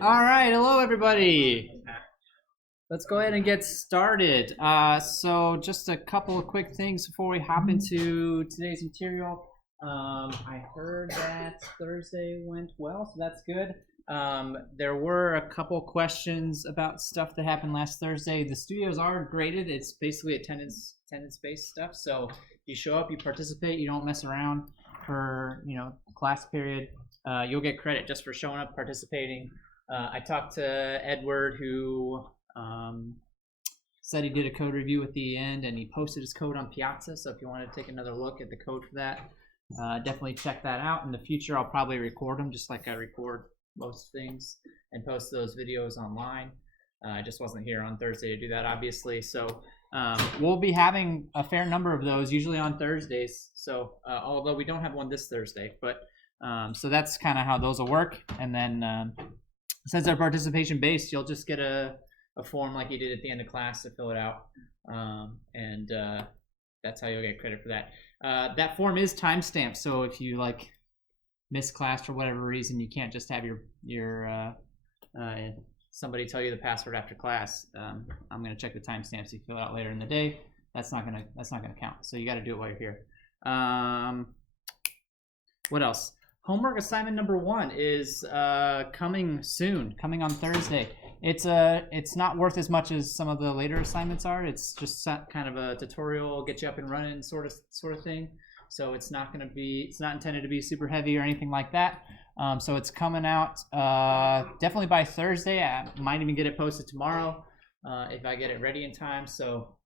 All right, hello everybody. Let's go ahead and get started. So just a couple of quick things before we hop into today's material. I heard that Thursday went well, so that's good. There were a couple questions about stuff that happened last Thursday. The studios are graded. It's basically attendance-based stuff. So you show up, you participate, you don't mess around for class period. You'll get credit just for showing up, participating. I talked to Edward, who said he did a code review at the end, and he posted his code on Piazza. So if you want to take another look at the code for that, definitely check that out. In the future, I'll probably record them just like I record most things and post those videos online. I just wasn't here on Thursday to do that, obviously. So we'll be having a fair number of those, usually on Thursdays. So although we don't have one this Thursday, but so that's kind of how those will work. And then since they're participation based, you'll just get a form like you did at the end of class to fill it out, and that's how you'll get credit for that. That form is timestamped, so if you miss class for whatever reason, you can't just have your somebody tell you the password after class. I'm gonna check the timestamps you fill it out later in the day. That's not gonna count. So you got to do it while you're here. What else? Homework assignment number 1 is coming soon, coming on Thursday. It's not worth as much as some of the later assignments are. It's just kind of a tutorial, get you up and running sort of thing. So it's not intended to be super heavy or anything like that. So it's coming out definitely by Thursday. I might even get it posted tomorrow if I get it ready in time. So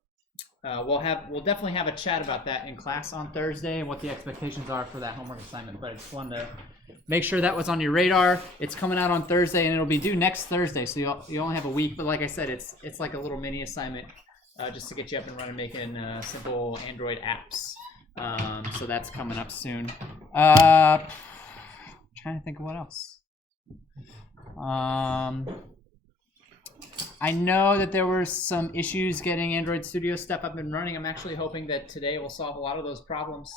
we'll definitely have a chat about that in class on Thursday and what the expectations are for that homework assignment. But I just wanted to make sure that was on your radar. It's coming out on Thursday and it'll be due next Thursday. So you only have a week. But like I said, it's like a little mini assignment just to get you up and running, making simple Android apps. So that's coming up soon. Trying to think of what else. I know that there were some issues getting Android Studio stuff up and running. I'm actually hoping that today will solve a lot of those problems,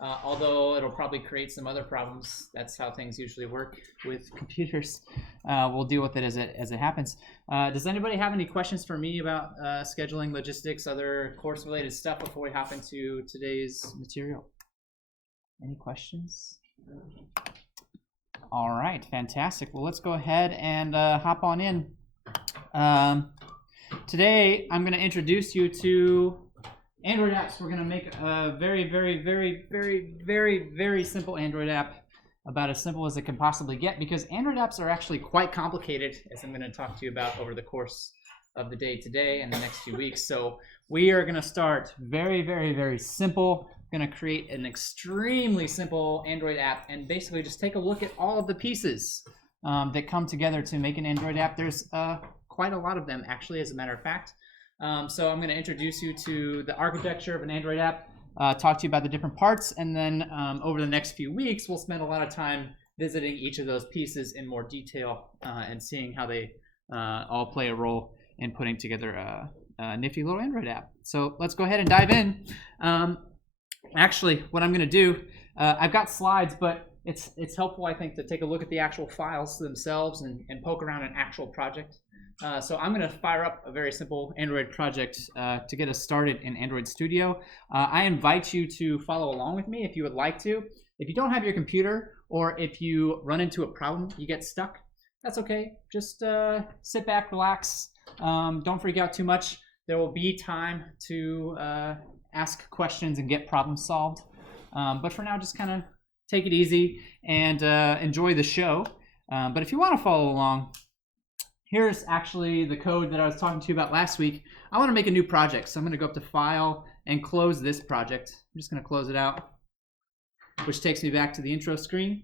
although it'll probably create some other problems. That's how things usually work with computers. We'll deal with it as it happens. Does anybody have any questions for me about scheduling, logistics, other course-related stuff before we hop into today's material? Any questions? All right, fantastic. Well, let's go ahead and hop on in. Today, I'm going to introduce you to Android apps. We're going to make a very, very, very, very, very, very simple Android app, about as simple as it can possibly get, because Android apps are actually quite complicated, as I'm going to talk to you about over the course of the day today and the next few weeks. So we are going to start very, very, very simple. Going to create an extremely simple Android app and basically just take a look at all of the pieces that come together to make an Android app. There's quite a lot of them, actually, as a matter of fact. So I'm going to introduce you to the architecture of an Android app, talk to you about the different parts, and then over the next few weeks, we'll spend a lot of time visiting each of those pieces in more detail and seeing how they all play a role in putting together a nifty little Android app. So let's go ahead and dive in. Actually, what I'm going to do, I've got slides, but it's helpful, I think, to take a look at the actual files themselves and poke around an actual project. So I'm going to fire up a very simple Android project to get us started in Android Studio. I invite you to follow along with me if you would like to. If you don't have your computer, or if you run into a problem, you get stuck, that's okay. Just sit back, relax. Don't freak out too much. There will be time to ask questions and get problems solved. But for now, just kind of take it easy and enjoy the show. But if you want to follow along, here's actually the code that I was talking to you about last week. I want to make a new project, so I'm going to go up to File and close this project. I'm just going to close it out, which takes me back to the intro screen.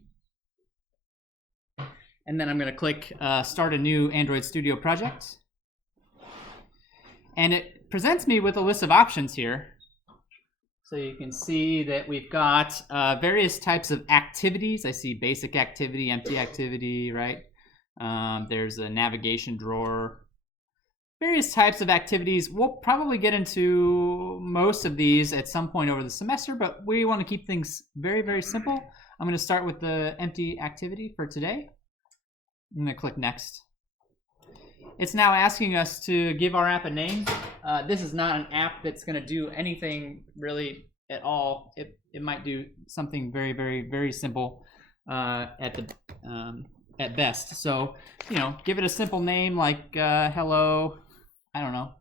And then I'm going to click Start a New Android Studio Project. And it presents me with a list of options here. So you can see that we've got various types of activities. I see basic activity, empty activity, right? There's a navigation drawer. various types of activities. We'll probably get into most of these at some point over the semester, but we want to keep things very, very simple. I'm going to start with the empty activity for today. I'm going to click next. It's now asking us to give our app a name. This is not an app that's going to do anything really at all. It might do something very, very, very simple at best. So, give it a simple name like hello. I don't know,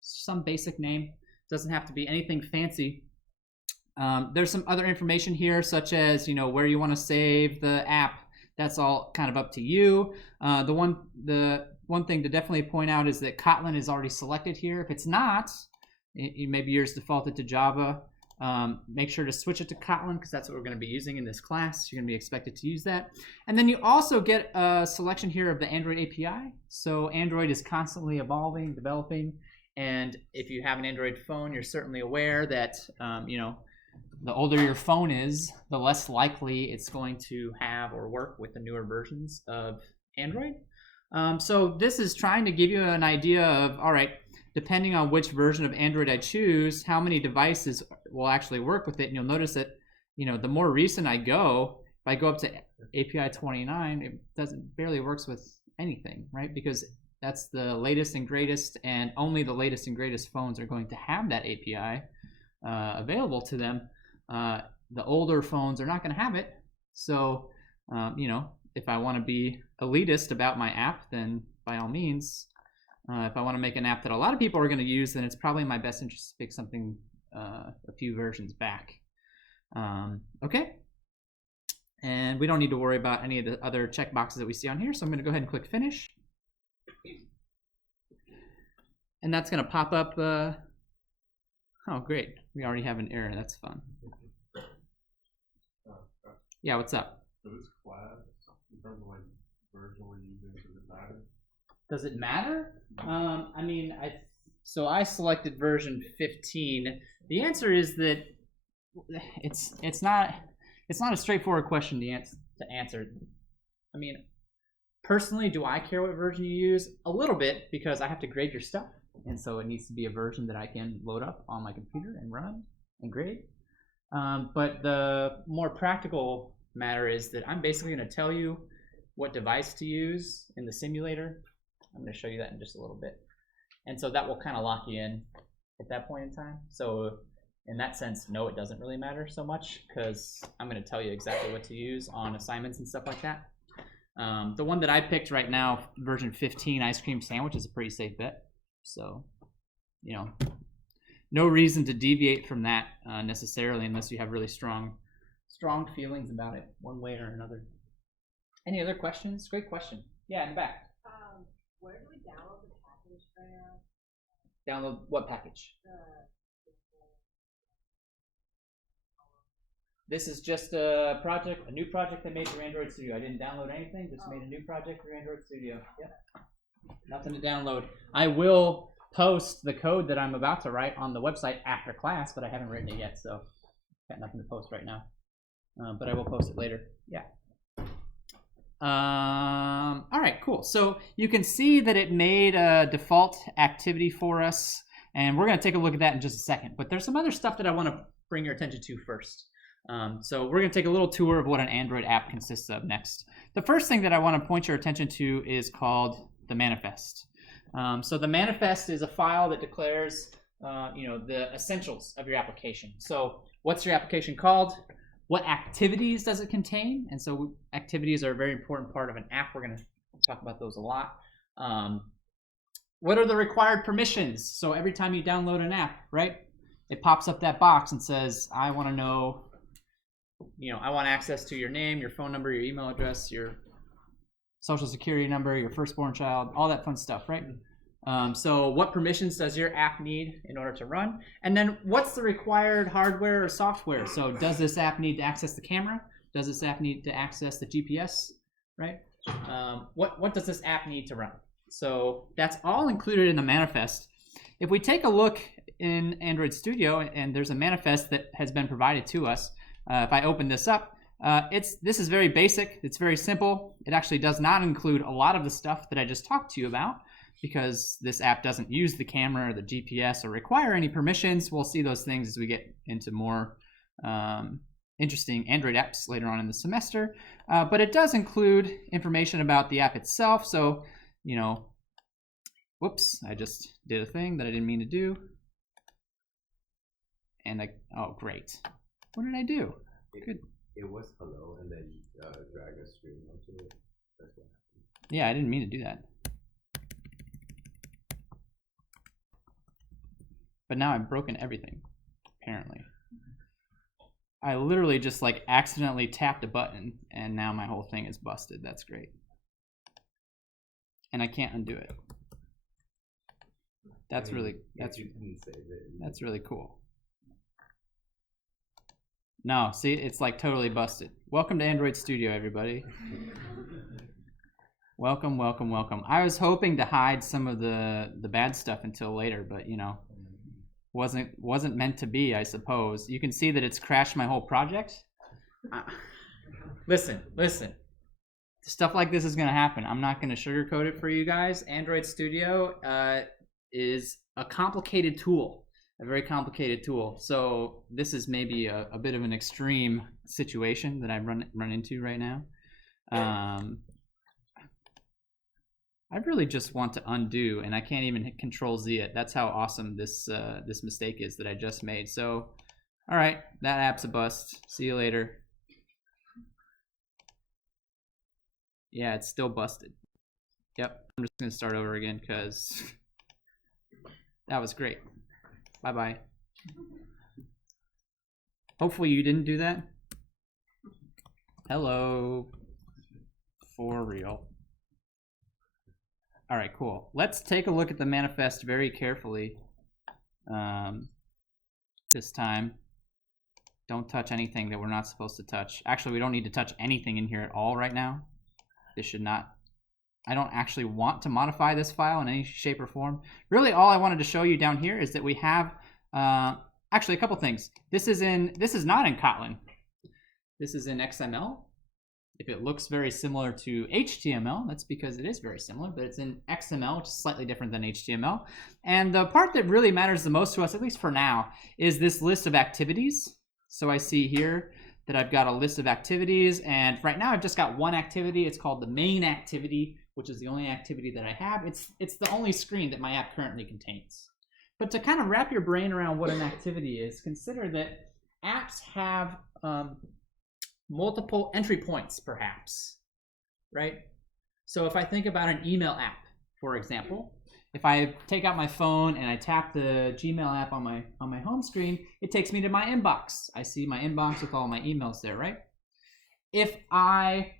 some basic name. Doesn't have to be anything fancy. There's some other information here, such as where you want to save the app. That's all kind of up to you. The one thing to definitely point out is that Kotlin is already selected here. If it's not, maybe yours defaulted to Java. Make sure to switch it to Kotlin because that's what we're going to be using in this class. You're going to be expected to use that. And then you also get a selection here of the Android API. So Android is constantly evolving, developing. And if you have an Android phone, you're certainly aware that, the older your phone is, the less likely it's going to have or work with the newer versions of Android. So this is trying to give you an idea of, all right, depending on which version of Android I choose, how many devices will actually work with it. And you'll notice that, the more recent I go, if I go up to API 29, it barely works with anything, right? Because that's the latest and greatest, and only the latest and greatest phones are going to have that API available to them. The older phones are not going to have it. So, if I want to be elitist about my app, then by all means, if I want to make an app that a lot of people are going to use, then it's probably in my best interest to pick something a few versions back. Okay. And we don't need to worry about any of the other checkboxes that we see on here. So I'm going to go ahead and click finish. And that's going to pop up. Oh, great. We already have an error. That's fun. Yeah, what's up? So this class, in terms of version we're using, does it matter? Does it matter? I selected version 15. The answer is that it's not a straightforward question to answer. Personally, do I care what version you use? A little bit, because I have to grade your stuff, and so it needs to be a version that I can load up on my computer and run and grade. But the more practical matter is that I'm basically going to tell you what device to use in the simulator. I'm going to show you that in just a little bit. And so that will kind of lock you in at that point in time. So in that sense, no, it doesn't really matter so much because I'm going to tell you exactly what to use on assignments and stuff like that. The one that I picked right now, version 15, ice cream sandwich, is a pretty safe bet. So, no reason to deviate from that necessarily unless you have really strong feelings about it one way or another. Any other questions? Great question. Yeah, in the back. Where do we download the package for now? Download what package? This is just a new project I made for Android Studio. I didn't download anything, just made a new project for Android Studio. Yep. Nothing to download. I will post the code that I'm about to write on the website after class, but I haven't written it yet, so got nothing to post right now. But I will post it later. Yeah. All right, cool. So you can see that it made a default activity for us, and we're going to take a look at that in just a second. But there's some other stuff that I want to bring your attention to first. So we're going to take a little tour of what an Android app consists of next. The first thing that I want to point your attention to is called the manifest. So the manifest is a file that declares the essentials of your application. So what's your application called? What activities does it contain? And so activities are a very important part of an app. We're going to talk about those a lot. What are the required permissions? So every time you download an app, right, it pops up that box and says, I want to know, I want access to your name, your phone number, your email address, your social security number, your firstborn child, all that fun stuff, right? So what permissions does your app need in order to run? And then what's the required hardware or software? So does this app need to access the camera? Does this app need to access the GPS, right? What does this app need to run? So that's all included in the manifest. If we take a look in Android Studio, and there's a manifest that has been provided to us, if I open this up, this is very basic. It's very simple. It actually does not include a lot of the stuff that I just talked to you about. because this app doesn't use the camera or the GPS or require any permissions. We'll see those things as we get into more interesting Android apps later on in the semester. But it does include information about the app itself. So, you know, whoops, I just did a thing that I didn't mean to do. And oh, great. What did I do? Good. It was hello, and then drag a string onto it. That's what happened. Yeah, I didn't mean to do that. But now I've broken everything, apparently. I literally just like accidentally tapped a button, and now my whole thing is busted. That's great. And I can't undo it. That's really that's really cool. No, see, it's like totally busted. Welcome to Android Studio, everybody. Welcome, welcome, welcome. I was hoping to hide some of the bad stuff until later, but you know, wasn't meant to be, I suppose. You can see that it's crashed my whole project. Listen. Stuff like this is going to happen. I'm not going to sugarcoat it for you guys. Android Studio is a complicated tool. A very complicated tool. So this is maybe a bit of an extreme situation that I've run into right now. I really just want to undo, and I can't even hit Control Z it. That's how awesome this this mistake is that I just made. So, all right, that app's a bust. See you later. Yeah, it's still busted. Yep, I'm just gonna start over again because that was great. Bye-bye. Hopefully you didn't do that. Hello. For real. All right, cool. Let's take a look at the manifest very carefully this time. Don't touch anything that we're not supposed to touch. Actually, we don't need to touch anything in here at all right now. This should not... I don't actually want to modify this file in any shape or form. Really, all I wanted to show you down here is that we have actually a couple things. This is not in Kotlin. This is in XML. If it looks very similar to HTML, that's because it is very similar, but it's in XML, which is slightly different than HTML. And the part that really matters the most to us, at least for now, is this list of activities. So I see here that I've got a list of activities, and right now I've just got one activity. It's called the main activity, which is the only activity that I have. It's the only screen that my app currently contains. But to kind of wrap your brain around what an activity is, consider that apps have multiple entry points, perhaps, right? So if I think about an email app, for example, if I take out my phone and I tap the Gmail app on my home screen, it takes me to my inbox. I see my inbox with all my emails there, right? If I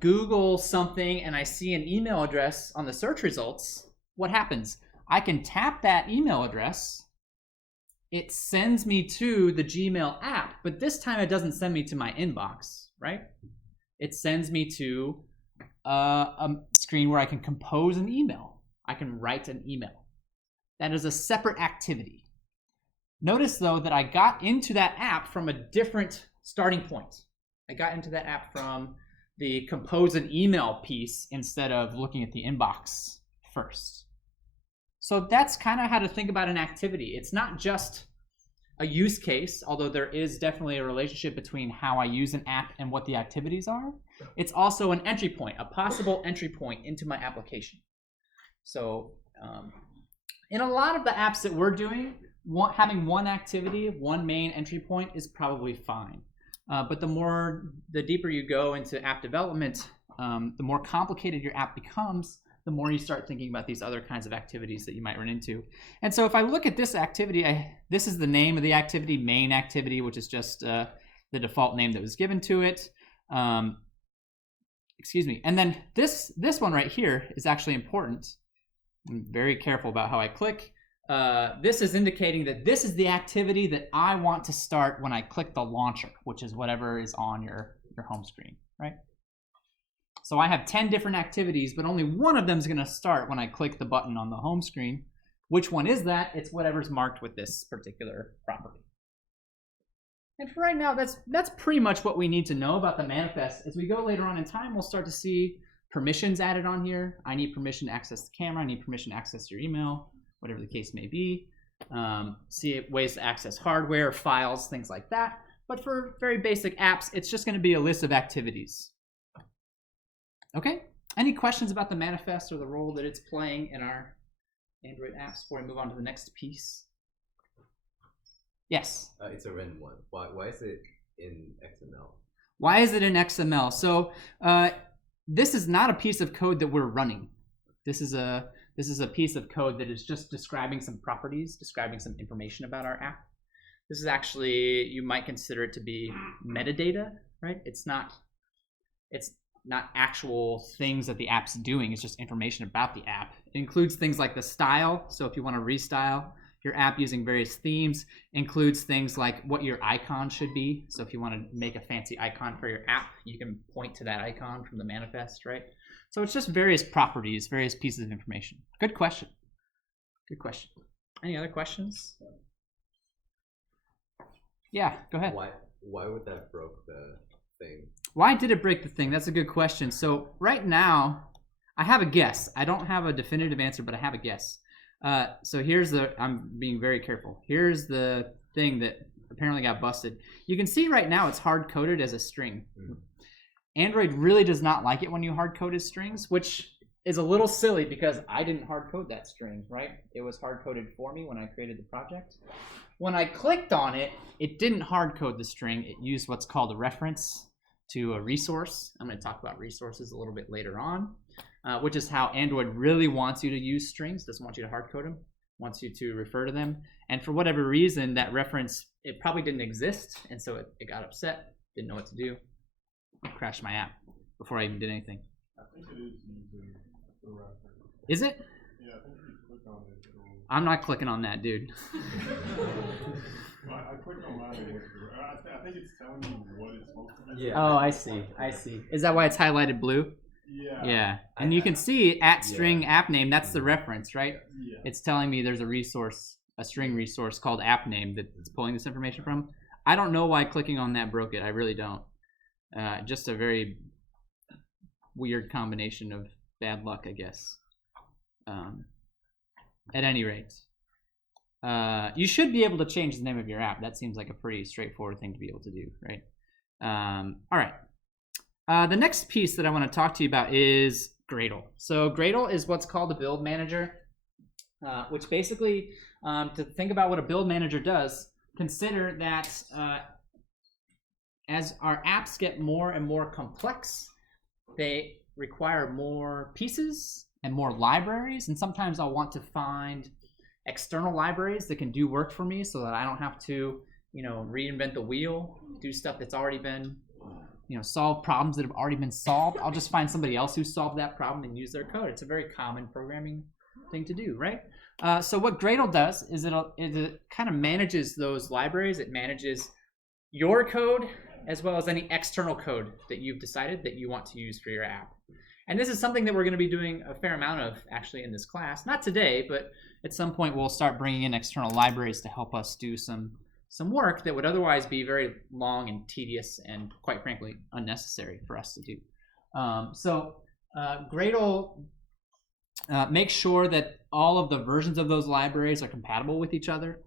Google something and I see an email address on the search results, what happens? I can tap that email address. It sends me to the Gmail app, but this time it doesn't send me to my inbox, right? It sends me to a screen where I can compose an email. I can write an email. That is a separate activity. Notice, though, that I got into that app from a different starting point. I got into that app from the compose an email piece instead of looking at the inbox first. So that's kind of how to think about an activity. It's not just a use case, although there is definitely a relationship between how I use an app and what the activities are. It's also an entry point, a possible entry point into my application. So in a lot of the apps that we're doing, having one activity, one main entry point is probably fine. But the deeper you go into app development, the more complicated your app becomes, the more you start thinking about these other kinds of activities that you might run into. And so if I look at this activity, this is the name of the activity, main activity, which is just the default name that was given to it. Excuse me. And then this one right here is actually important. I'm very careful about how I click. This is indicating that this is the activity that I want to start when I click the launcher, which is whatever is on your home screen, right? So I have 10 different activities, but only one of them is going to start when I click the button on the home screen. Which one is that? It's whatever's marked with this particular property. And for right now, that's pretty much what we need to know about the manifest. As we go later on in time, we'll start to see permissions added on here. I need permission to access the camera. I need permission to access your email, whatever the case may be. See ways to access hardware, files, things like that. But for very basic apps, it's just going to be a list of activities. Okay? Any questions about the manifest or the role that it's playing in our Android apps before we move on to the next piece? Yes? It's a random one. Why is it in XML? Why is it in XML? So this is not a piece of code that we're running. This is a piece of code that is just describing some properties, describing some information about our app. This is actually, you might consider it to be metadata, right? It's not actual things that the app's doing. It's just information about the app. It includes things like the style. So if you want to restyle your app using various themes, includes things like what your icon should be. So if you want to make a fancy icon for your app, you can point to that icon from the manifest, right? So it's just various properties, various pieces of information. Good question. Good question. Any other questions? Yeah, go ahead. Why would that broke the thing? Why did it break the thing? That's a good question. So right now, I have a guess. I don't have a definitive answer, but I have a guess. So here's I'm being very careful. Here's the thing that apparently got busted. You can see right now it's hard-coded as a string. Android really does not like it when you hard-code as strings, which is a little silly because I didn't hard-code that string, right? It was hard-coded for me when I created the project. When I clicked on it, it didn't hard-code the string. It used what's called a reference to a resource. I'm going to talk about resources a little bit later on. Which is how Android really wants you to use strings, doesn't want you to hard code them, wants you to refer to them. And for whatever reason, that reference, it probably didn't exist, and so it got upset, didn't know what to do, crashed my app before I even did anything. I think it is using the reference. Is it? Yeah, I think if you click on it, it'll... I'm not clicking on that, dude. I clicked on mine and I think it's telling you what it's supposed to be. Yeah. Oh, I see. I see. Is that why it's highlighted blue? Yeah. Yeah. And you can see at string app name, that's the reference, right? Yeah. It's telling me there's a resource, a string resource called app name that it's pulling this information from. I don't know why clicking on that broke it. I really don't. Just a very weird combination of bad luck, I guess. At any rate, you should be able to change the name of your app. That seems like a pretty straightforward thing to be able to do, right? All right. The next piece that I want to talk to you about is Gradle. So Gradle is what's called a build manager, which basically, to think about what a build manager does, consider that as our apps get more and more complex, they require more pieces and more libraries, and sometimes I'll want to find external libraries that can do work for me so that I don't have to, reinvent the wheel, do stuff that's already been, solve problems that have already been solved. I'll just find somebody else who solved that problem and use their code. It's a very common programming thing to do, right? So what Gradle does is it kind of manages those libraries. It manages your code as well as any external code that you've decided that you want to use for your app. And this is something that we're going to be doing a fair amount of actually in this class. Not today, but at some point we'll start bringing in external libraries to help us do some work that would otherwise be very long and tedious and, quite frankly, unnecessary for us to do. Gradle makes sure that all of the versions of those libraries are compatible with each other.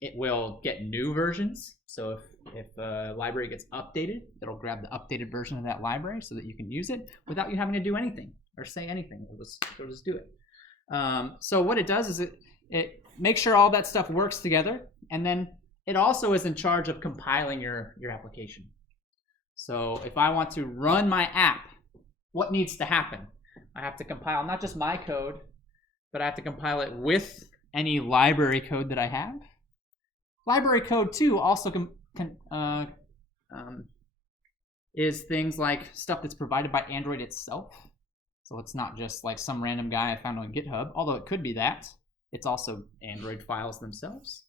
It will get new versions. So if a library gets updated, it'll grab the updated version of that library so that you can use it without you having to do anything or say anything. It'll just do it. So what it does is it makes sure all that stuff works together, and then it also is in charge of compiling your application. So if I want to run my app, what needs to happen? I have to compile not just my code, but I have to compile it with any library code that I have. Library code too also is things like stuff that's provided by Android itself. So it's not just like some random guy I found on GitHub, although it could be that. It's also Android files themselves.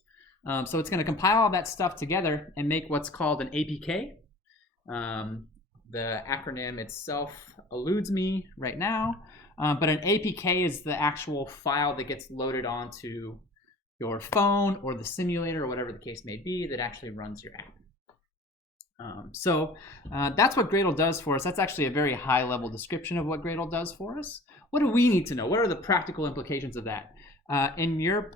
So it's going to compile all that stuff together and make what's called an APK. The acronym itself eludes me right now, but an APK is the actual file that gets loaded onto your phone or the simulator or whatever the case may be that actually runs your app. That's what Gradle does for us. That's actually a very high level description of what Gradle does for us. What do we need to know? What are the practical implications of that? In your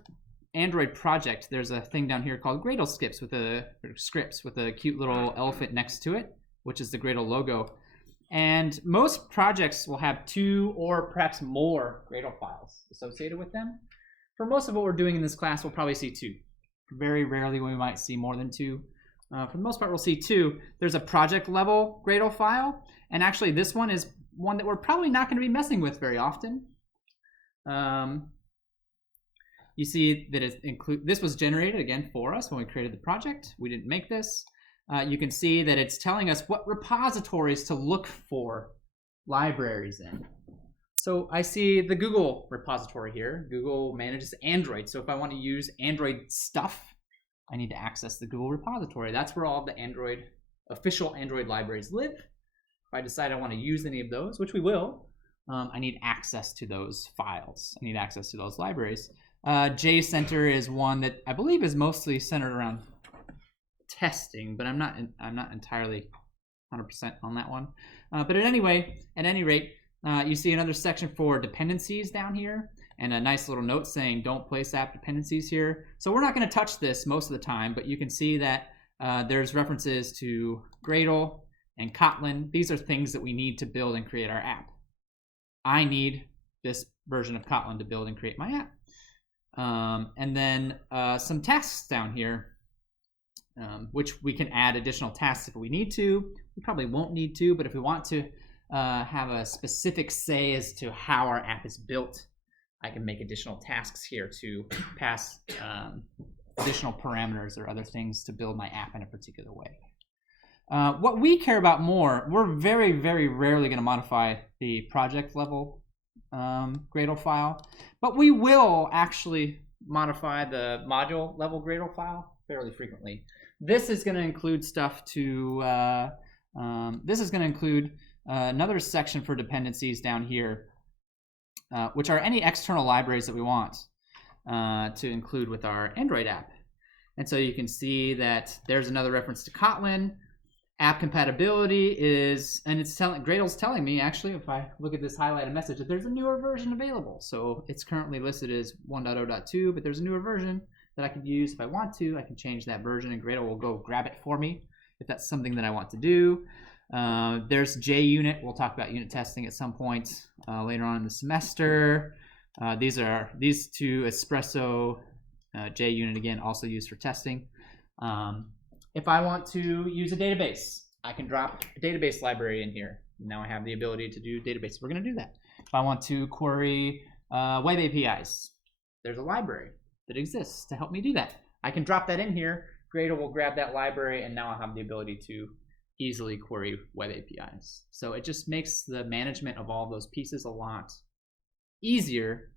Android project, there's a thing down here called Gradle scripts with a cute little elephant next to it, which is the Gradle logo. And most projects will have 2 or perhaps more Gradle files associated with them. For most of what we're doing in this class, we'll probably see 2. Very rarely we might see more than 2. For the most part, we'll see 2. There's a project level Gradle file, and actually this one is one that we're probably not going to be messing with very often. You see that this was generated again for us when we created the project. We didn't make this. You can see that it's telling us what repositories to look for libraries in. So I see the Google repository here. Google manages Android. So if I want to use Android stuff, I need to access the Google repository. That's where all the official Android libraries live. If I decide I want to use any of those, which we will, I need access to those files. I need access to those libraries. JCenter is one that I believe is mostly centered around testing, but I'm not entirely 100% on that one. But at any rate, you see another section for dependencies down here, and a nice little note saying don't place app dependencies here. So we're not going to touch this most of the time, but you can see that there's references to Gradle and Kotlin. These are things that we need to build and create our app. I need this version of Kotlin to build and create my app. And then some tasks down here, which we can add additional tasks if we need to. We probably won't need to, but if we want to have a specific say as to how our app is built, I can make additional tasks here to pass additional parameters or other things to build my app in a particular way. What we care about more, we're very, very rarely going to modify the project level Gradle file, but we will actually modify the module level Gradle file fairly frequently. This is going to include stuff to, this is going to include another section for dependencies down here, which are any external libraries that we want to include with our Android app. And so you can see that there's another reference to Kotlin. App compatibility is, and it's Gradle's telling me actually, if I look at this highlighted message, that there's a newer version available. So it's currently listed as 1.0.2, but there's a newer version that I could use if I want to. I can change that version, and Gradle will go grab it for me if that's something that I want to do. There's JUnit. We'll talk about unit testing at some point later on in the semester. These two Espresso, JUnit again, also used for testing. If I want to use a database, I can drop a database library in here. Now I have the ability to do database. We're going to do that. If I want to query web APIs, there's a library that exists to help me do that. I can drop that in here. Gradle will grab that library, and now I'll have the ability to easily query web APIs. So it just makes the management of all those pieces a lot easier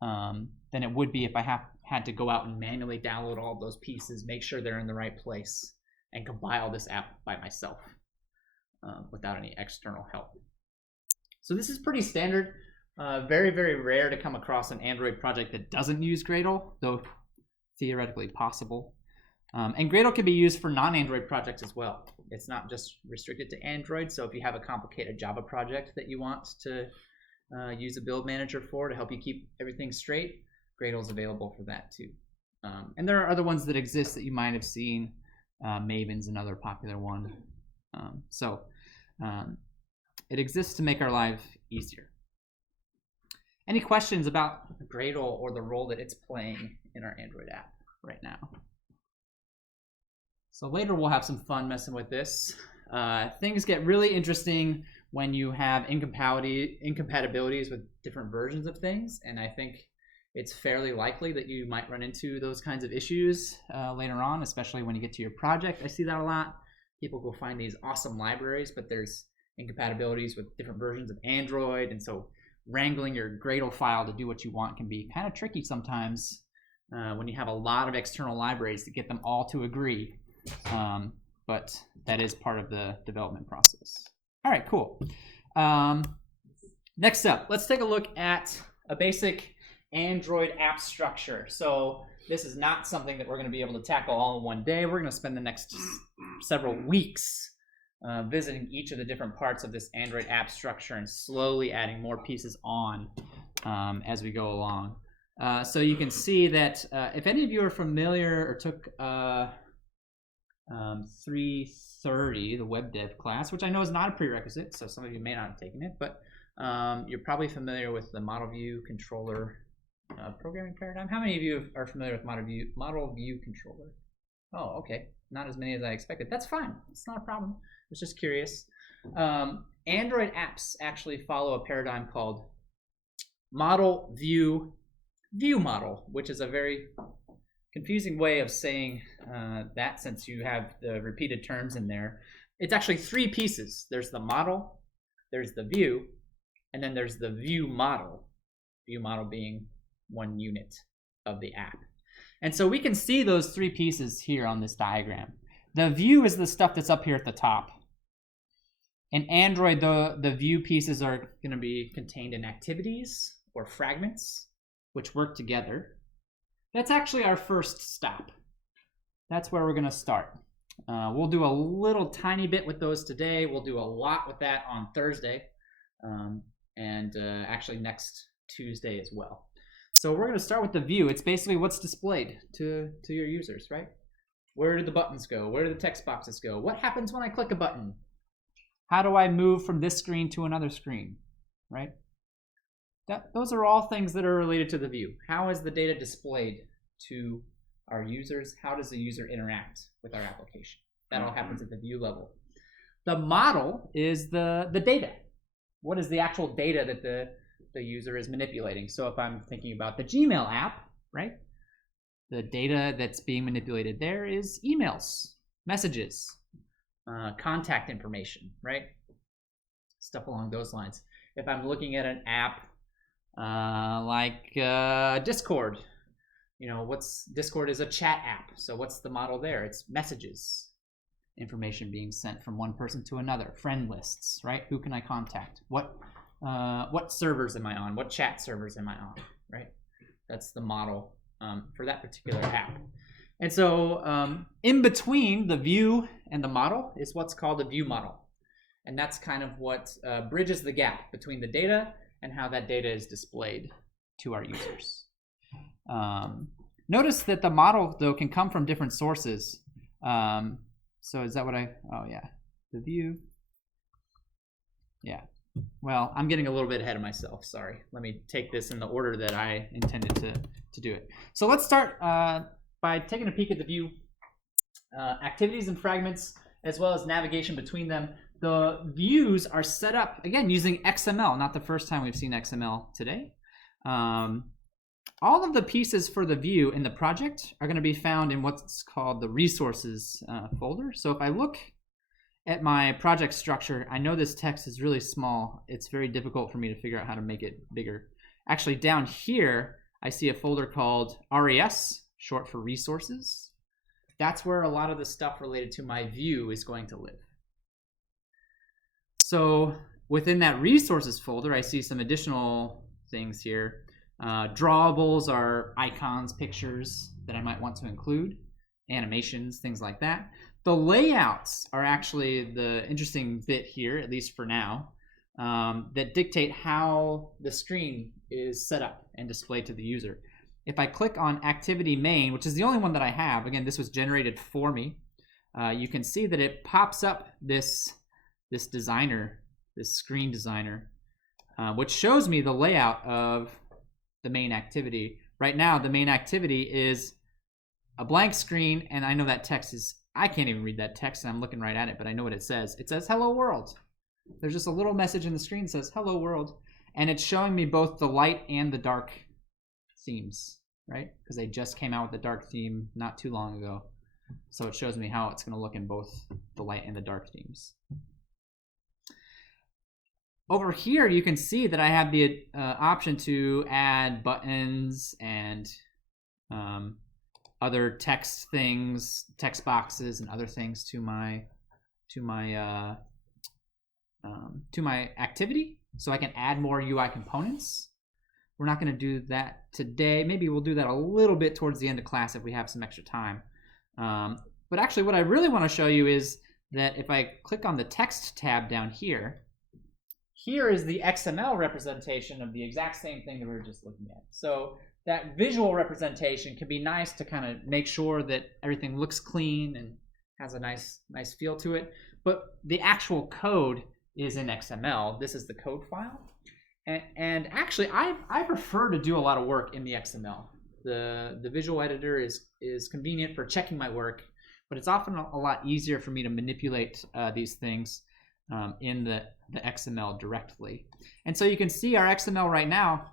than it would be if I had to go out and manually download all of those pieces, make sure they're in the right place, and compile this app by myself without any external help. So this is pretty standard. Very, very rare to come across an Android project that doesn't use Gradle, though theoretically possible. And Gradle can be used for non-Android projects as well. It's not just restricted to Android, so if you have a complicated Java project that you want to use a build manager for to help you keep everything straight, Gradle is available for that too. And there are other ones that exist that you might have seen. Maven's another popular one. It exists to make our life easier. Any questions about Gradle or the role that it's playing in our Android app right now? So later we'll have some fun messing with this. Things get really interesting when you have incompatibilities with different versions of things, and I think it's fairly likely that you might run into those kinds of issues later on, especially when you get to your project. I see that a lot. People go find these awesome libraries, but there's incompatibilities with different versions of Android, and so wrangling your Gradle file to do what you want can be kind of tricky sometimes when you have a lot of external libraries to get them all to agree. But that is part of the development process. All right, cool. Next up, let's take a look at a basic Android app structure. So this is not something that we're going to be able to tackle all in one day. We're going to spend the next several weeks visiting each of the different parts of this Android app structure and slowly adding more pieces on as we go along. So you can see that if any of you are familiar or took 330, the web dev class, which I know is not a prerequisite, so some of you may not have taken it, but you're probably familiar with the model view controller programming paradigm. How many of you are familiar with model view controller? Oh, okay. Not as many as I expected. That's fine. It's not a problem. I was just curious. Android apps actually follow a paradigm called model view model, which is a very confusing way of saying that, since you have the repeated terms in there. It's actually three pieces. There's the model, there's the view, and then there's the view model. View model being one unit of the app. And so we can see those three pieces here on this diagram. The view is the stuff that's up here at the top. In Android, the view pieces are going to be contained in activities or fragments, which work together. That's actually our first stop. That's where we're going to start. We'll do a little tiny bit with those today. We'll do a lot with that on Thursday, and actually next Tuesday as well. So we're going to start with the view. It's basically what's displayed to your users, right? Where do the buttons go? Where do the text boxes go? What happens when I click a button? How do I move from this screen to another screen, right? Those are all things that are related to the view. How is the data displayed to our users? How does the user interact with our application? That all happens at the view level. The model is the data. What is the actual data that the user is manipulating? So if I'm thinking about the Gmail app, right? The data that's being manipulated there is emails, messages, contact information, right? Stuff along those lines. If I'm looking at an app like Discord, Discord is a chat app. So what's the model there? It's messages, information being sent from one person to another, friend lists, right? Who can I contact? What servers am I on? What chat servers am I on, right? That's the model for that particular app. And so in between the view and the model is what's called a view model. And that's kind of what bridges the gap between the data and how that data is displayed to our users. Notice that the model, though, can come from different sources. So is that what oh yeah, the view. Yeah, well, I'm getting a little bit ahead of myself, sorry. Let me take this in the order that I intended to do it. So let's start by taking a peek at the view activities and fragments, as well as navigation between them. The views are set up, again, using XML, not the first time we've seen XML today. All of the pieces for the view in the project are going to be found in what's called the resources folder. So if I look at my project structure, I know this text is really small. It's very difficult for me to figure out how to make it bigger. Actually, down here, I see a folder called RES, short for resources. That's where a lot of the stuff related to my view is going to live. So within that resources folder, I see some additional things here. Drawables are icons, pictures that I might want to include, animations, things like that. The layouts are actually the interesting bit here, at least for now, that dictate how the screen is set up and displayed to the user. If I click on activity main, which is the only one that I have, again, this was generated for me, you can see that it pops up this designer, this screen designer, which shows me the layout of the main activity. Right now, the main activity is a blank screen, and I know that text is, I can't even read that text, and I'm looking right at it, but I know what it says. It says, hello world. There's just a little message in the screen that says, hello world, and it's showing me both the light and the dark themes, right? Because they just came out with the dark theme not too long ago. So it shows me how it's going to look in both the light and the dark themes. Over here, you can see that I have the option to add buttons and other text things, text boxes, and other things to my activity, so I can add more UI components. We're not going to do that today. Maybe we'll do that a little bit towards the end of class if we have some extra time. But actually what I really want to show you is that if I click on the text tab down here, here is the XML representation of the exact same thing that we were just looking at. So that visual representation can be nice to kind of make sure that everything looks clean and has a nice feel to it. But the actual code is in XML. This is the code file. And actually, I prefer to do a lot of work in the XML. The visual editor is convenient for checking my work, but it's often a lot easier for me to manipulate these things in the XML directly. And so you can see our XML right now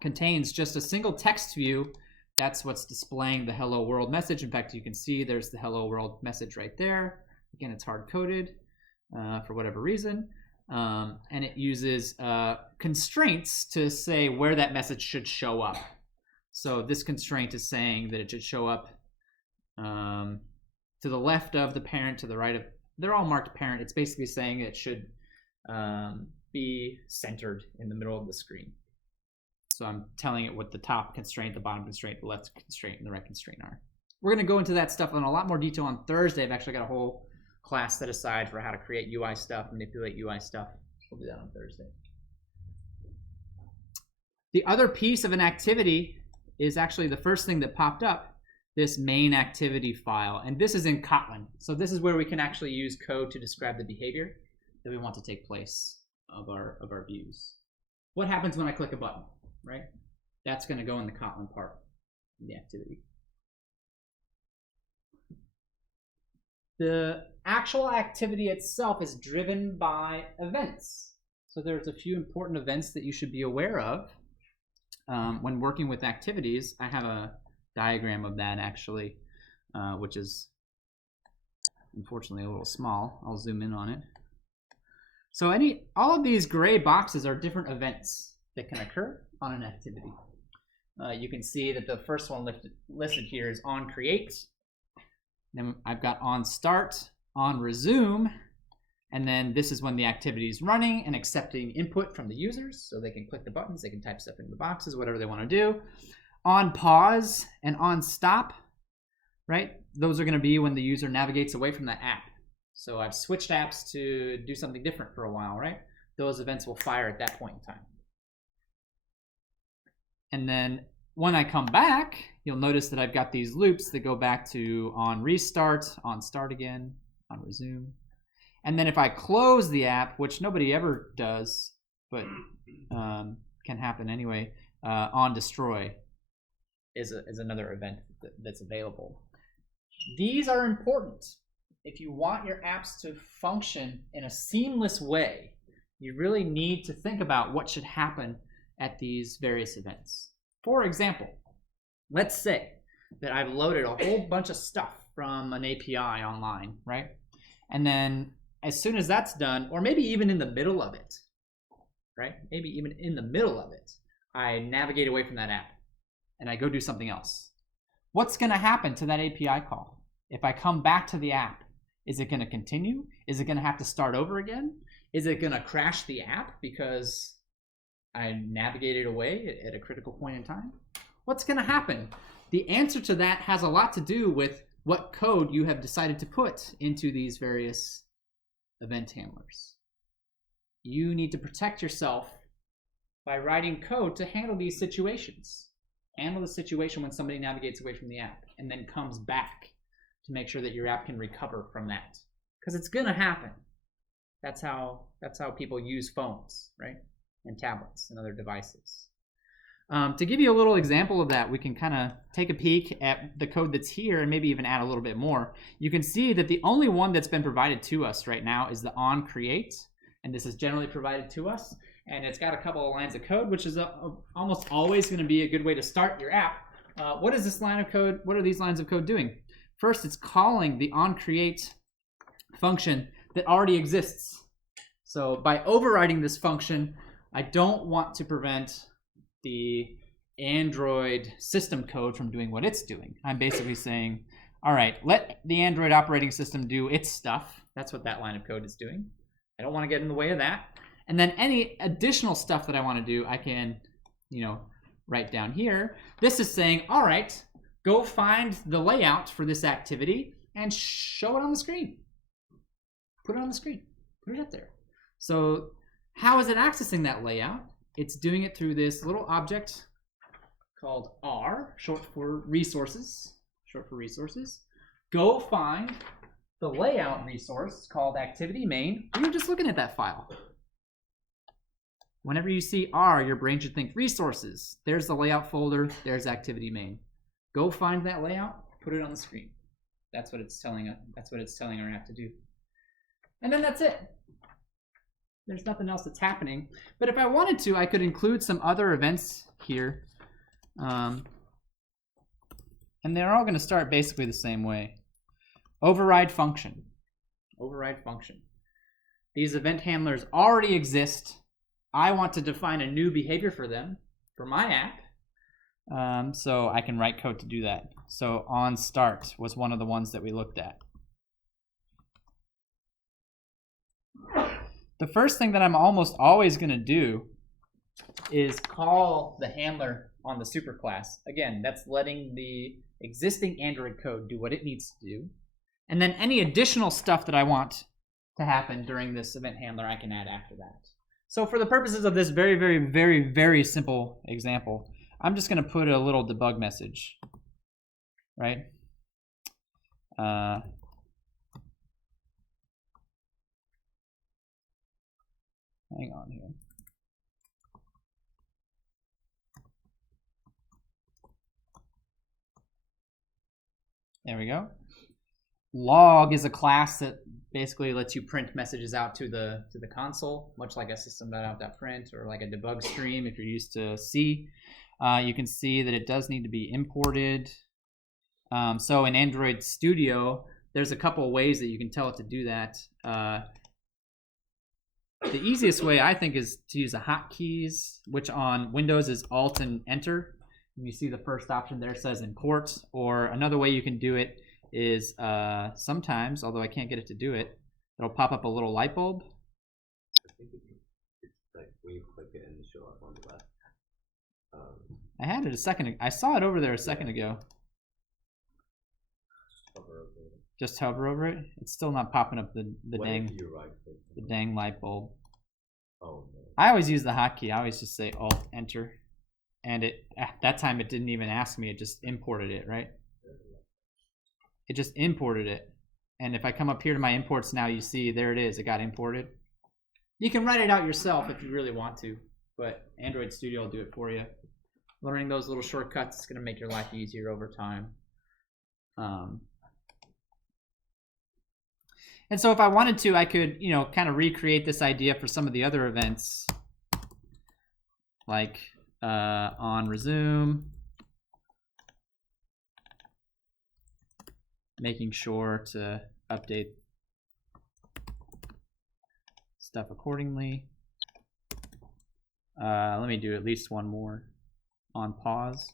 contains just a single text view. That's what's displaying the hello world message. In fact, you can see there's the hello world message right there. Again, it's hard-coded for whatever reason. And it uses constraints to say where that message should show up. So this constraint is saying that it should show up to the left of the parent, to the right of, they're all marked parent. It's basically saying it should be centered in the middle of the screen. So I'm telling it what the top constraint, the bottom constraint, the left constraint, and the right constraint are. We're going to go into that stuff in a lot more detail on Thursday. I've actually got a whole class set aside for how to create UI stuff, manipulate UI stuff. We'll do that on Thursday. The other piece of an activity is actually the first thing that popped up, this main activity file. And this is in Kotlin. So this is where we can actually use code to describe the behavior that we want to take place of our views. What happens when I click a button, right? That's going to go in the Kotlin part of the activity. The actual activity itself is driven by events. So there's a few important events that you should be aware of when working with activities. I have a diagram of that actually, which is unfortunately a little small. I'll zoom in on it. So all of these gray boxes are different events that can occur on an activity. You can see that the first one listed here is on create. Then I've got on start, on resume, and then this is when the activity is running and accepting input from the users, so they can click the buttons, they can type stuff into the boxes, whatever they want to do. On pause and on stop, right? Those are going to be when the user navigates away from the app. So I've switched apps to do something different for a while, right? Those events will fire at that point in time. And then when I come back, you'll notice that I've got these loops that go back to on restart, on start again, on resume. And then if I close the app, which nobody ever does, but can happen anyway, on destroy is another event that's available. These are important. If you want your apps to function in a seamless way, you really need to think about what should happen at these various events. For example, let's say that I've loaded a whole bunch of stuff from an API online, right? And then as soon as that's done, or maybe even in the middle of it, right? Maybe even in the middle of it, I navigate away from that app and I go do something else. What's going to happen to that API call? If I come back to the app, is it going to continue? Is it going to have to start over again? Is it going to crash the app because I navigated away at a critical point in time? What's going to happen? The answer to that has a lot to do with what code you have decided to put into these various event handlers. You need to protect yourself by writing code to handle these situations. Handle the situation when somebody navigates away from the app and then comes back to make sure that your app can recover from that. Because it's going to happen. That's how people use phones, right? And tablets and other devices. To give you a little example of that, we can kind of take a peek at the code that's here and maybe even add a little bit more. You can see that the only one that's been provided to us right now is the on create, and this is generally provided to us, and it's got a couple of lines of code, which is almost always going to be a good way to start your app. What is this line of code? What are these lines of code doing? First, it's calling the on create function that already exists. So by overriding this function, I don't want to prevent the Android system code from doing what it's doing. I'm basically saying, all right, let the Android operating system do its stuff. That's what that line of code is doing. I don't want to get in the way of that. And then any additional stuff that I want to do, I can right down here. This is saying, all right, go find the layout for this activity and show it on the screen. Put it on the screen. Put it up there. So how is it accessing that layout? It's doing it through this little object called R, short for resources. Go find the layout resource called activity main. We were just looking at that file. Whenever you see R, your brain should think resources. There's the layout folder. There's activity main. Go find that layout. Put it on the screen. That's what it's telling us. That's what it's telling our app to do. And then that's it. There's nothing else that's happening. But if I wanted to, I could include some other events here. And they're all going to start basically the same way. Override function. Override function. These event handlers already exist. I want to define a new behavior for them, for my app. So I can write code to do that. So on start was one of the ones that we looked at. The first thing that I'm almost always going to do is call the handler on the superclass. Again, that's letting the existing Android code do what it needs to do. And then any additional stuff that I want to happen during this event handler, I can add after that. So for the purposes of this very, very, very, very simple example, I'm just going to put a little debug message, right? Hang on here. There we go. Log is a class that basically lets you print messages out to the console, much like a system.out.print or like a debug stream if you're used to C. You can see that it does need to be imported. So in Android Studio, there's a couple of ways that you can tell it to do that. The easiest way, I think, is to use the hotkeys, which on Windows is Alt and Enter. And you see the first option there says import. Or another way you can do it is sometimes, although I can't get it to do it, it'll pop up a little light bulb. I think it's like when you click it and it show up on the left. I had it a second ago. I saw it over there a second ago. Hover over it. Just hover over it. It's still not popping up the What dang if you right-click? the dang light bulb. Oh, no. I always use the hotkey. I always just say Alt Enter, and it at that time it didn't even ask me. It just imported it, right? It just imported it. And if I come up here to my imports now, you see there it is. It got imported. You can write it out yourself if you really want to, but Android Studio will do it for you. Learning those little shortcuts is going to make your life easier over time. And so if I wanted to, I could, kind of recreate this idea for some of the other events, like on resume, making sure to update stuff accordingly. Let me do at least one more on pause.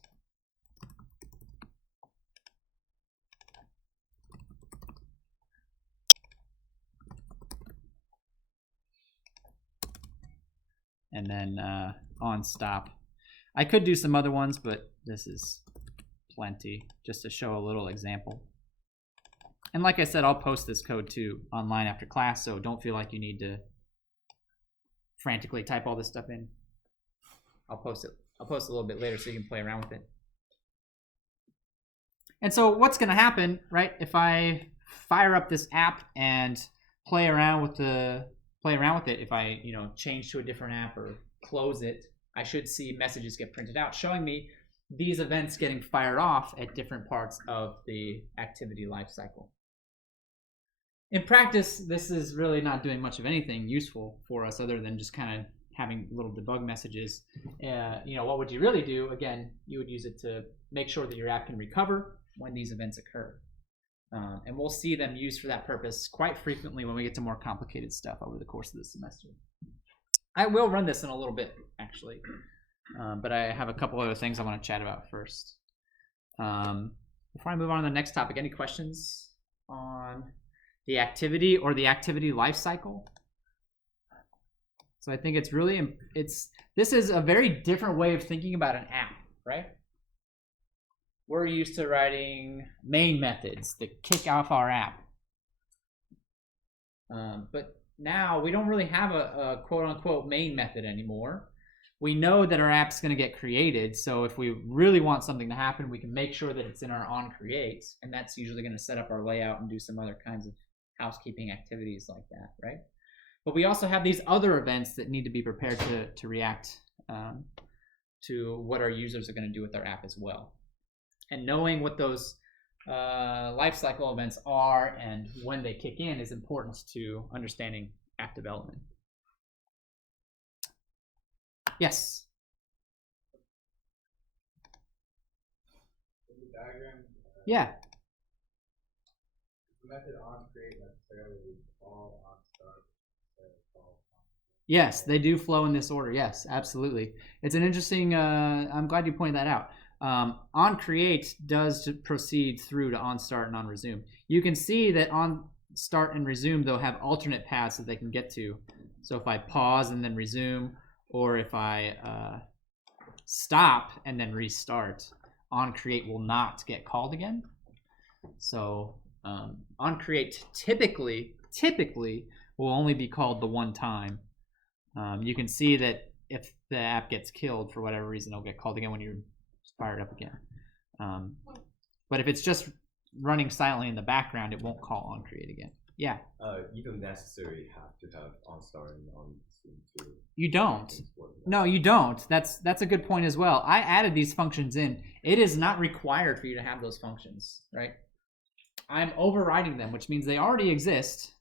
And then on stop. I could do some other ones, but this is plenty just to show a little example. And like I said, I'll post this code too online after class, so don't feel like you need to frantically type all this stuff in. I'll post it. I'll post a little bit later so you can play around with it. And so what's going to happen, right? If I fire up this app and play around with it, if I change to a different app or close it, I should see messages get printed out showing me these events getting fired off at different parts of the activity lifecycle. In practice, this is really not doing much of anything useful for us other than just kind of having little debug messages. What would you really do? Again, you would use it to make sure that your app can recover when these events occur. And we'll see them used for that purpose quite frequently when we get to more complicated stuff over the course of the semester. I will run this in a little bit, actually, but I have a couple other things I want to chat about first. Before I move on to the next topic, any questions on the activity or the activity lifecycle? So I think it's really, this is a very different way of thinking about an app, right? We're used to writing main methods that kick off our app. But now we don't really have a quote-unquote main method anymore. We know that our app's going to get created, so if we really want something to happen, we can make sure that it's in our onCreate, and that's usually going to set up our layout and do some other kinds of housekeeping activities like that, right? But we also have these other events that need to be prepared to react to what our users are going to do with our app as well. And knowing what those lifecycle events are and when they kick in is important to understanding app development. Yes? In the diagram, Yeah. the method onCreate necessarily call onStart instead of call on. Yes, they do flow in this order. Yes, absolutely. It's an interesting, I'm glad you pointed that out. OnCreate does proceed through to onStart and onResume. You can see that onStart and resume, though, have alternate paths that they can get to. So if I pause and then resume, or if I stop and then restart, onCreate will not get called again. So onCreate typically will only be called the one time. You can see that if the app gets killed for whatever reason, it'll get called again when you fire it up again. But if it's just running silently in the background, it won't call onCreate again. Yeah. You don't necessarily have to have onStart and onResume too. You don't. No, you don't. That's a good point as well. I added these functions in. It is not required for you to have those functions, right? I'm overriding them, which means they already exist.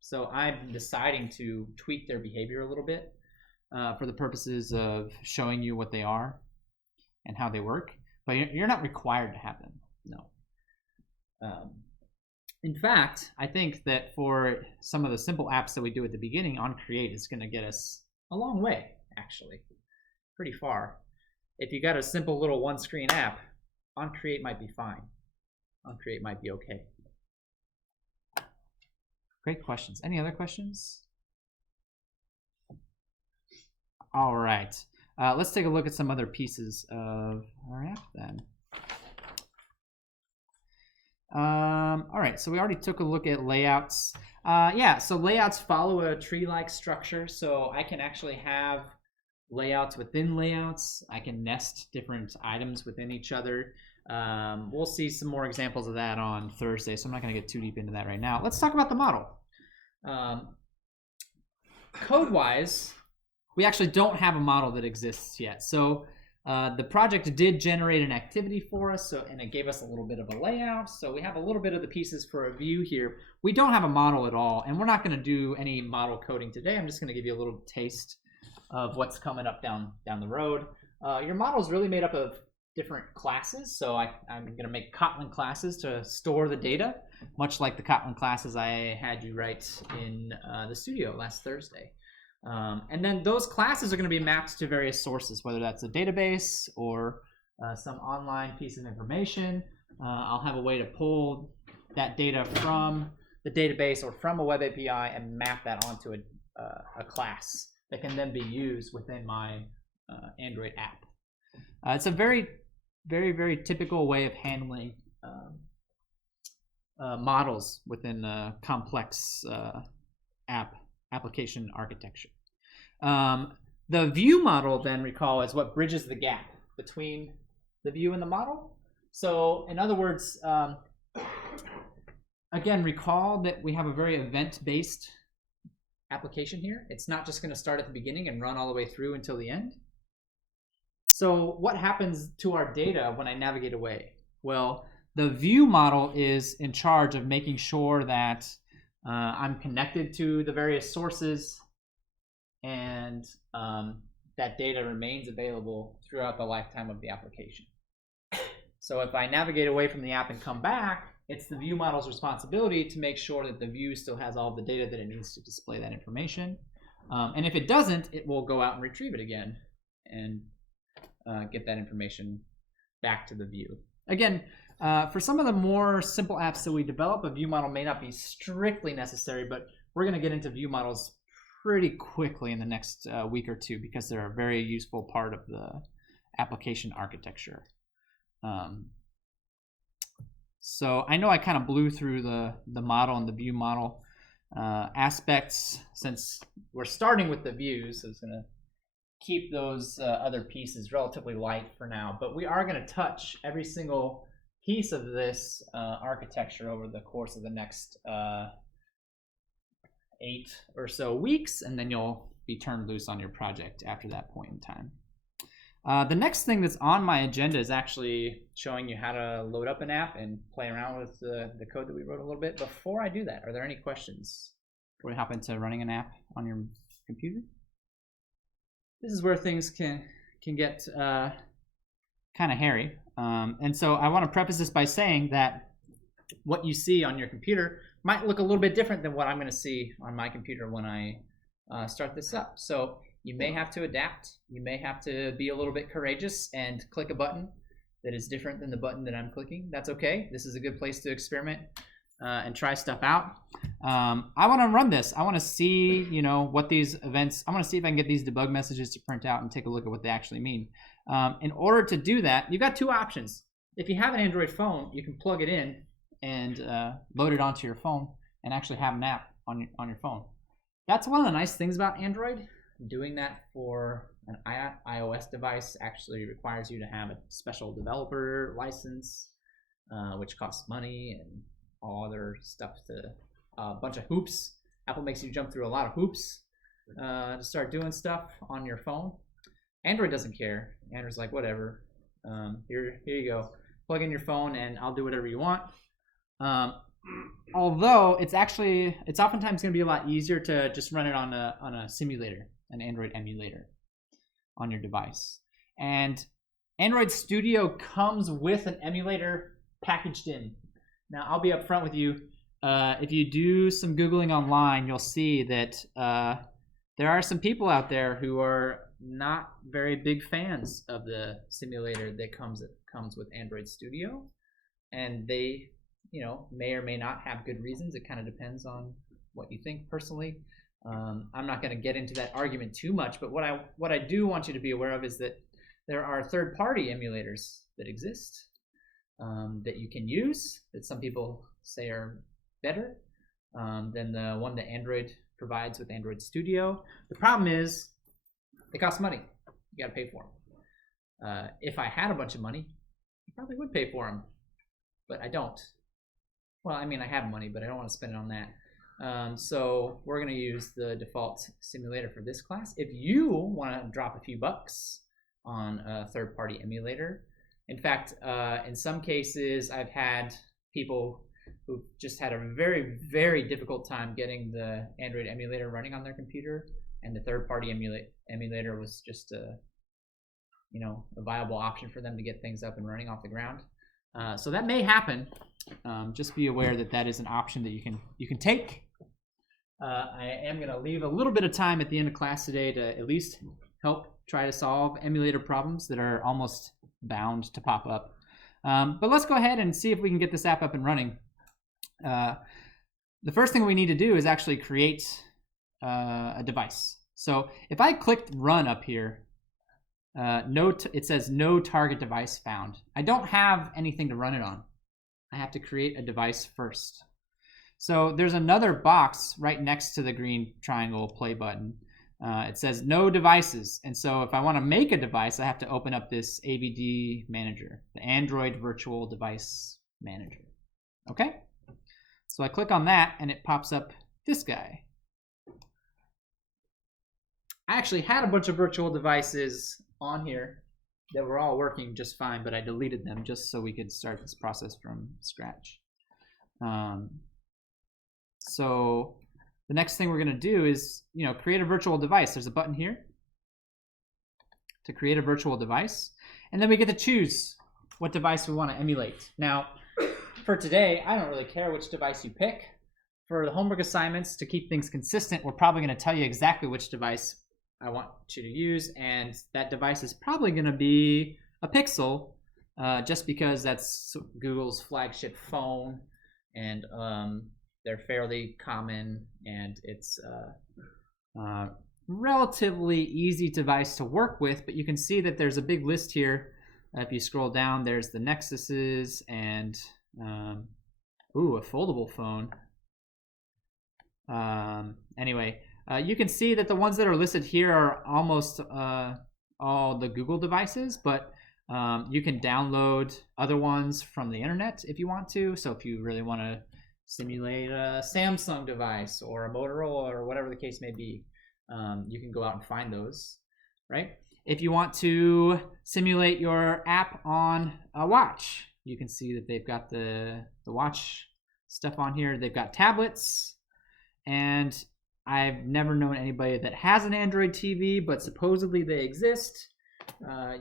So I'm deciding to tweak their behavior a little bit for the purposes of showing you what they are and how they work. But you're not required to have them, no. In fact, I think that for some of the simple apps that we do at the beginning, onCreate is going to get us a long way, actually. Pretty far. If you got a simple little one-screen app, onCreate might be fine. onCreate might be okay. Great questions. Any other questions? All right. Let's take a look at some other pieces of our app then. All right, so we already took a look at layouts. Yeah, so layouts follow a tree-like structure, so I can actually have layouts within layouts. I can nest different items within each other. We'll see some more examples of that on Thursday, so I'm not going to get too deep into that right now. Let's talk about the model. Code-wise, we actually don't have a model that exists yet. So the project did generate an activity for us, and it gave us a little bit of a layout. So we have a little bit of the pieces for a view here. We don't have a model at all, and we're not going to do any model coding today. I'm just going to give you a little taste of what's coming up down the road. Your model is really made up of different classes. So I'm going to make Kotlin classes to store the data, much like the Kotlin classes I had you write in the studio last Thursday. And then those classes are going to be mapped to various sources, whether that's a database or some online piece of information. I'll have a way to pull that data from the database or from a web API and map that onto a class that can then be used within my Android app. It's a very, very, very typical way of handling models within a complex application architecture. The view model, then, recall, is what bridges the gap between the view and the model. So in other words, again, recall that we have a very event-based application here. It's not just going to start at the beginning and run all the way through until the end. So what happens to our data when I navigate away? Well, the view model is in charge of making sure that I'm connected to the various sources and that data remains available throughout the lifetime of the application. So if I navigate away from the app and come back, it's the view model's responsibility to make sure that the view still has all the data that it needs to display that information. And if it doesn't, it will go out and retrieve it again and get that information back to the view. Again, for some of the more simple apps that we develop, a view model may not be strictly necessary, but we're going to get into view models pretty quickly in the next week or two because they're a very useful part of the application architecture. So I know I kind of blew through the model and the view model aspects since we're starting with the views. So I was going to keep those other pieces relatively light for now, but we are going to touch every single piece of this architecture over the course of the next 8 or so weeks, and then you'll be turned loose on your project after that point in time. The next thing that's on my agenda is actually showing you how to load up an app and play around with the code that we wrote a little bit. Before I do that, are there any questions before we hop into running an app on your computer? This is where things can get kind of hairy. And so I want to preface this by saying that what you see on your computer might look a little bit different than what I'm going to see on my computer when I start this up. So you may have to adapt. You may have to be a little bit courageous and click a button that is different than the button that I'm clicking. That's okay. This is a good place to experiment and try stuff out. I want to run this. I want to see, what these events, I want to see if I can get these debug messages to print out and take a look at what they actually mean. In order to do that, you've got 2 options. If you have an Android phone, you can plug it in and load it onto your phone and actually have an app on your phone. That's one of the nice things about Android. Doing that for an iOS device actually requires you to have a special developer license, which costs money and all other stuff, a bunch of hoops. Apple makes you jump through a lot of hoops to start doing stuff on your phone. Android doesn't care. Android's like, whatever. Here you go. Plug in your phone and I'll do whatever you want. Although it's oftentimes going to be a lot easier to just run it on a simulator, an Android emulator on your device. And Android Studio comes with an emulator packaged in. Now, I'll be upfront with you. If you do some Googling online, you'll see that there are some people out there who are not very big fans of the simulator that comes with Android Studio. And they, may or may not have good reasons. It kind of depends on what you think personally. I'm not going to get into that argument too much, but what I do want you to be aware of is that there are third-party emulators that exist that you can use, that some people say are better than the one that Android provides with Android Studio. The problem is they cost money. You got to pay for them. If I had a bunch of money, I probably would pay for them, but I don't. Well, I mean, I have money, but I don't want to spend it on that. So we're going to use the default simulator for this class. If you want to drop a few bucks on a third-party emulator, in fact, in some cases, I've had people who just had a very, very difficult time getting the Android emulator running on their computer, and the third-party emulator was just a viable option for them to get things up and running off the ground. So that may happen. Just be aware that is an option that you can take. I am going to leave a little bit of time at the end of class today to at least help try to solve emulator problems that are almost bound to pop up. But let's go ahead and see if we can get this app up and running. The first thing we need to do is actually create a device. So if I clicked run up here, it says no target device found. I don't have anything to run it on. I have to create a device first. So there's another box right next to the green triangle play button. It says no devices. And so if I want to make a device, I have to open up this AVD manager, the Android Virtual Device Manager. Okay? So I click on that and it pops up this guy. I actually had a bunch of virtual devices on here that were all working just fine, but I deleted them just so we could start this process from scratch. So the next thing we're going to do is, create a virtual device. There's a button here to create a virtual device, and then we get to choose what device we want to emulate. Now, for today, I don't really care which device you pick. For the homework assignments, to keep things consistent, we're probably going to tell you exactly which device I want you to use, and that device is probably going to be a Pixel, just because that's Google's flagship phone, and they're fairly common, and it's Relatively easy device to work with, but you can see that there's a big list here. If you scroll down, there's the Nexuses and ooh, a foldable phone. Anyway, you can see that the ones that are listed here are almost all the Google devices, but you can download other ones from the internet if you want to. So if you really want to simulate a Samsung device or a Motorola or whatever the case may be, you can go out and find those, right? If you want to simulate your app on a watch, you can see that they've got the watch stuff on here. They've got tablets, and I've never known anybody that has an Android TV, but supposedly they exist.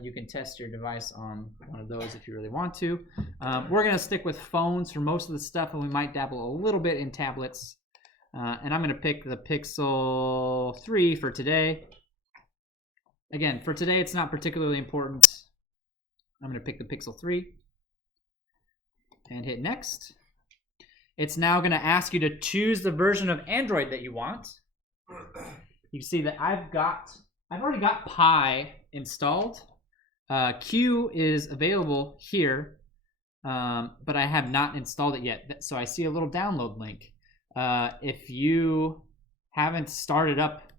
You can test your device on one of those if you really want to. We're going to stick with phones for most of the stuff, and we might dabble a little bit in tablets. And I'm going to pick the Pixel 3 for today. Again, for today, it's not particularly important. I'm going to pick the Pixel 3 and hit next. It's now going to ask you to choose the version of Android that you want. You see that I've already got Pi installed. Q is available here, but I have not installed it yet. So I see a little download link. If you haven't started up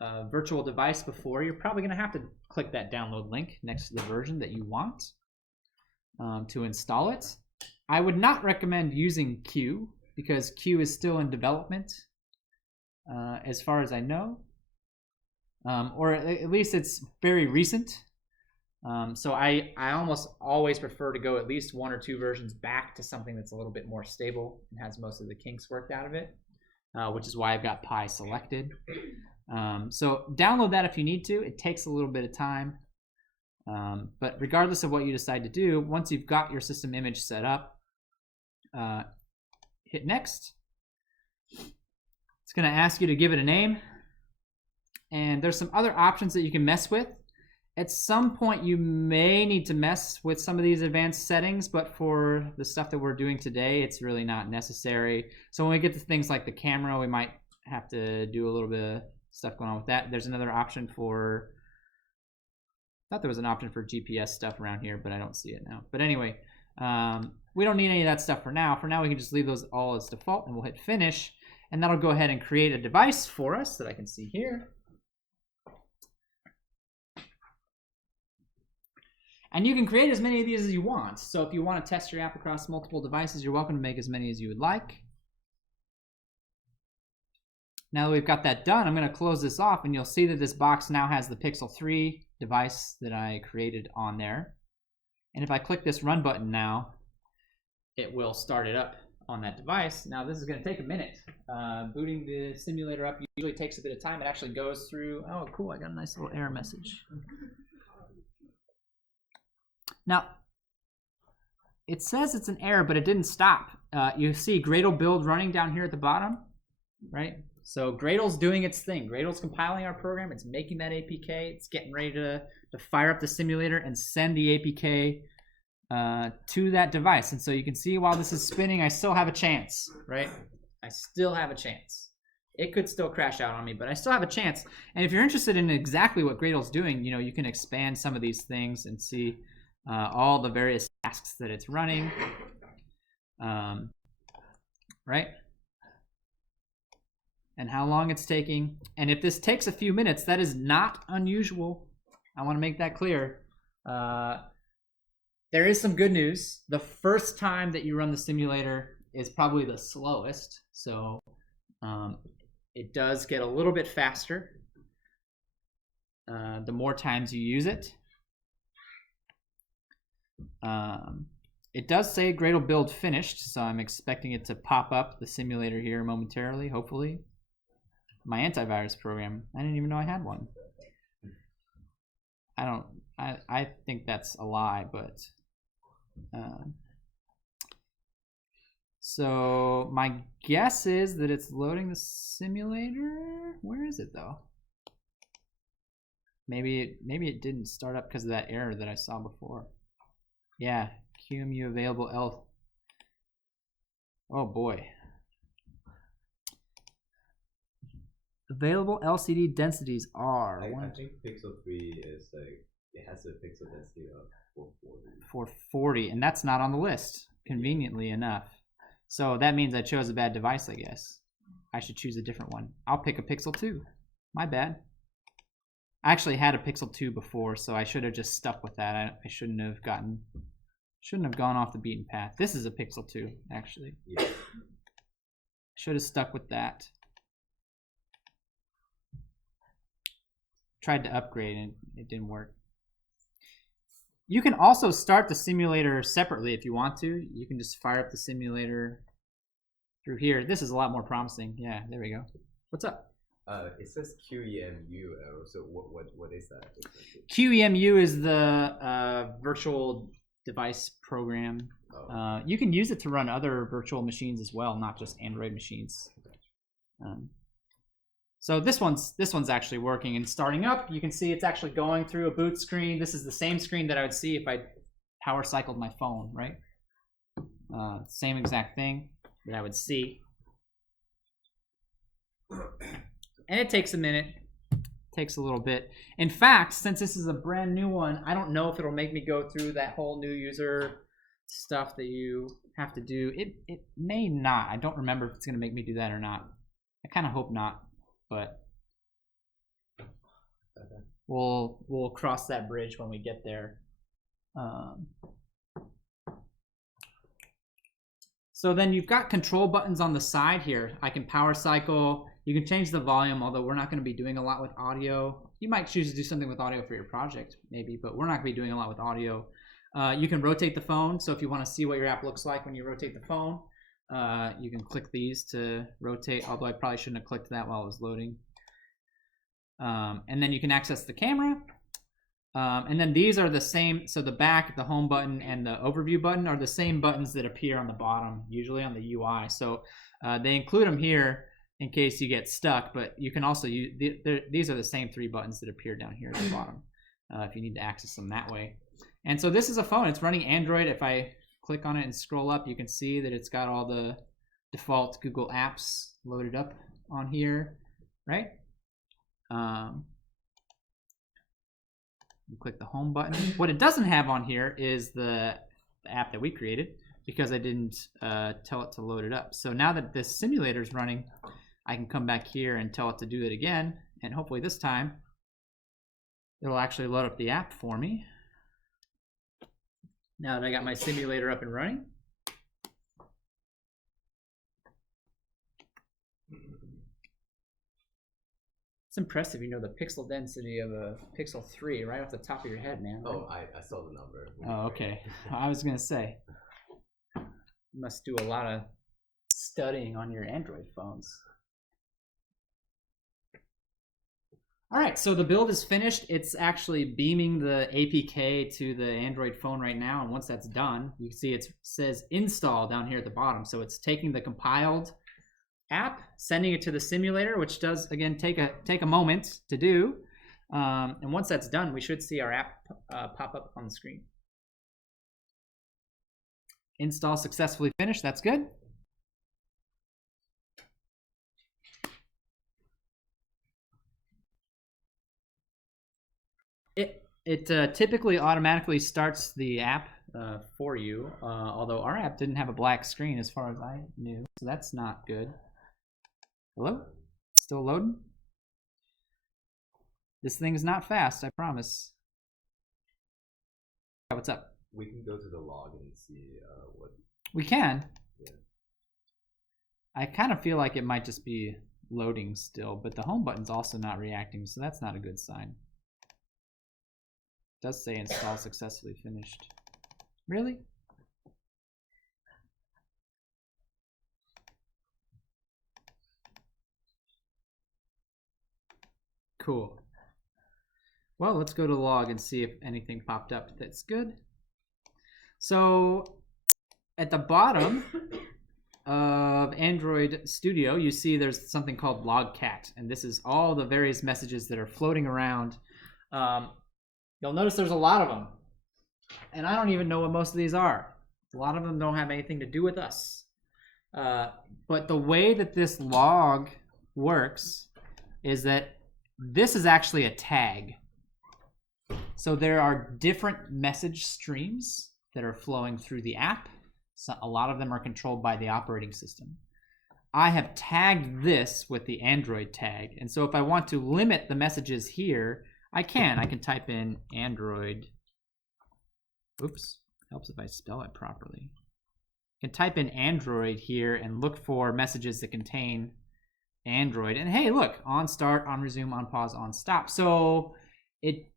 a virtual device before, you're probably going to have to click that download link next to the version that you want to install it. I would not recommend using Q because Q is still in development as far as I know, or at least it's very recent. So I almost always prefer to go at least one or two versions back to something that's a little bit more stable and has most of the kinks worked out of it, which is why I've got Pi selected. So download that if you need to. It takes a little bit of time. But regardless of what you decide to do, once you've got your system image set up, hit next. It's going to ask you to give it a name. And there's some other options that you can mess with. At some point, you may need to mess with some of these advanced settings, but for the stuff that we're doing today, it's really not necessary. So when we get to things like the camera, we might have to do a little bit of stuff going on with that. There's another option for, I thought there was an option for GPS stuff around here, but I don't see it now. But anyway, we don't need any of that stuff for now. For now, we can just leave those all as default, and we'll hit finish, and that'll go ahead and create a device for us that I can see here. And you can create as many of these as you want. So if you want to test your app across multiple devices, you're welcome to make as many as you would like. Now that we've got that done, I'm going to close this off, and you'll see that this box now has the Pixel 3 device that I created on there. And if I click this run button now, it will start it up on that device. Now this is going to take a minute. Booting the simulator up usually takes a bit of time. It actually goes through, oh cool, I got a nice little error message. Now, it says it's an error, but it didn't stop. You see Gradle Build running down here at the bottom, right? So Gradle's doing its thing. Gradle's compiling our program. It's making that APK. It's getting ready to fire up the simulator and send the APK to that device. And so you can see while this is spinning, I still have a chance, right? I still have a chance. It could still crash out on me, but I still have a chance. And if you're interested in exactly what Gradle's doing, you know, you can expand some of these things and see all the various tasks that it's running, right? And how long it's taking. And if this takes a few minutes, that is not unusual. I want to make that clear. There is some good news. The first time that you run the simulator is probably the slowest. So it does get a little bit faster the more times you use it. It does say Gradle Build finished, so I'm expecting it to pop up the simulator here momentarily, hopefully. My antivirus program, I didn't even know I had one. I think that's a lie, but so my guess is that it's loading the simulator. Where is it though? Maybe it didn't start up because of that error that I saw before. Yeah, QEMU available L. Oh boy. Available LCD densities are I think Pixel 3 is like, it has a pixel density of 440. 440, and that's not on the list, conveniently enough. So that means I chose a bad device, I guess. I should choose a different one. I'll pick a Pixel 2. My bad. I actually had a Pixel 2 before, so I should have just stuck with that. I shouldn't have gone off the beaten path. This is a Pixel 2, actually. Yeah. Should have stuck with that. Tried to upgrade and it didn't work. You can also start the simulator separately if you want to. You can just fire up the simulator through here. This is a lot more promising. Yeah, there we go. What's up? It says QEMU. So what is that? QEMU is the virtual device program. Oh. You can use it to run other virtual machines as well, not just Android machines. So this one's actually working and starting up. You can see it's actually going through a boot screen. This is the same screen that I would see if I power cycled my phone, right? Same exact thing that I would see. And it takes a minute, takes a little bit. In fact, since this is a brand new one, I don't know if it'll make me go through that whole new user stuff that you have to do. It may not. I don't remember if it's gonna make me do that or not. I kind of hope not, but we'll cross that bridge when we get there. So then you've got control buttons on the side here. I can power cycle. You can change the volume, although we're not going to be doing a lot with audio. You might choose to do something with audio for your project, maybe, but we're not going to be doing a lot with audio. You can rotate the phone. So if you want to see what your app looks like when you rotate the phone, you can click these to rotate, although I probably shouldn't have clicked that while it was loading. And then you can access the camera. And then these are the same, so the back, the home button, and the overview button are the same buttons that appear on the bottom, usually on the UI. So they include them here in case you get stuck, but you can also use, these are the same three buttons that appear down here at the bottom if you need to access them that way. And so this is a phone, it's running Android. If I click on it and scroll up, you can see that it's got all the default Google apps loaded up on here, right? You click the home button. What it doesn't have on here is the app that we created because I didn't tell it to load it up. So now that this simulator is running, I can come back here and tell it to do it again, and hopefully this time it'll actually load up the app for me. Now that I got my simulator up and running. It's impressive, you know the pixel density of a Pixel 3 right off the top of your head, man. Oh, I saw the number. Oh, okay. I was gonna say, you must do a lot of studying on your Android phones. All right, so the build is finished. It's actually beaming the APK to the Android phone right now, and once that's done, you can see it says install down here at the bottom. So it's taking the compiled app, sending it to the simulator, which does again take a moment to do. And once that's done, we should see our app pop up on the screen. Install successfully finished. That's good. It typically automatically starts the app for you, although our app didn't have a black screen as far as I knew, so that's not good. Hello? Still loading? This thing's not fast, I promise. What's up? We can go to the log and see what... We can. Yeah. I kind of feel like it might just be loading still, but the home button's also not reacting, so that's not a good sign. It does say install successfully finished. Really? Cool. Well, let's go to log and see if anything popped up that's good. So at the bottom of Android Studio, you see there's something called logcat, and this is all the various messages that are floating around. You'll notice there's a lot of them, and I don't even know what most of these are. A lot of them don't have anything to do with us. But the way that this log works is that this is actually a tag. So there are different message streams that are flowing through the app. So a lot of them are controlled by the operating system. I have tagged this with the Android tag. And so if I want to limit the messages here, I can. I can type in Android. Oops, helps if I spell it properly. I can type in Android here and look for messages that contain Android. And hey, look, on start, on resume, on pause, on stop. So it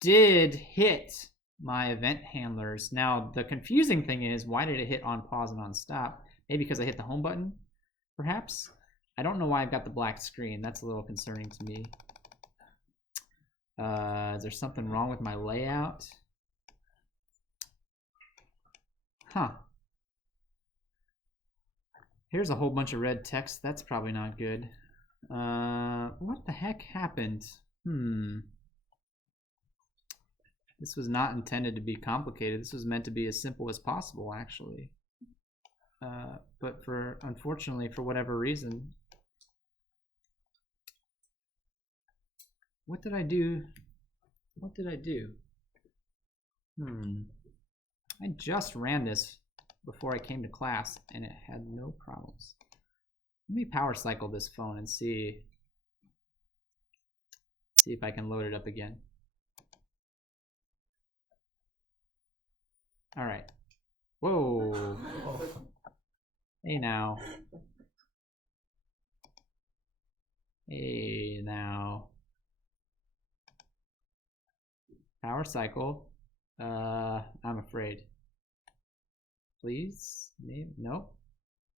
did hit my event handlers. Now, the confusing thing is, why did it hit on pause and on stop? Maybe because I hit the home button, perhaps? I don't know why I've got the black screen. That's a little concerning to me. Is there something wrong with my layout? Huh. Here's a whole bunch of red text. That's probably not good. What the heck happened? This was not intended to be complicated. This was meant to be as simple as possible, actually. But unfortunately, for whatever reason, what did I do? What did I do? I just ran this before I came to class, and it had no problems. Let me power cycle this phone and see if I can load it up again. All right. Whoa. Hey now. Hey now. Power cycle. I'm afraid. Please? Maybe? Nope.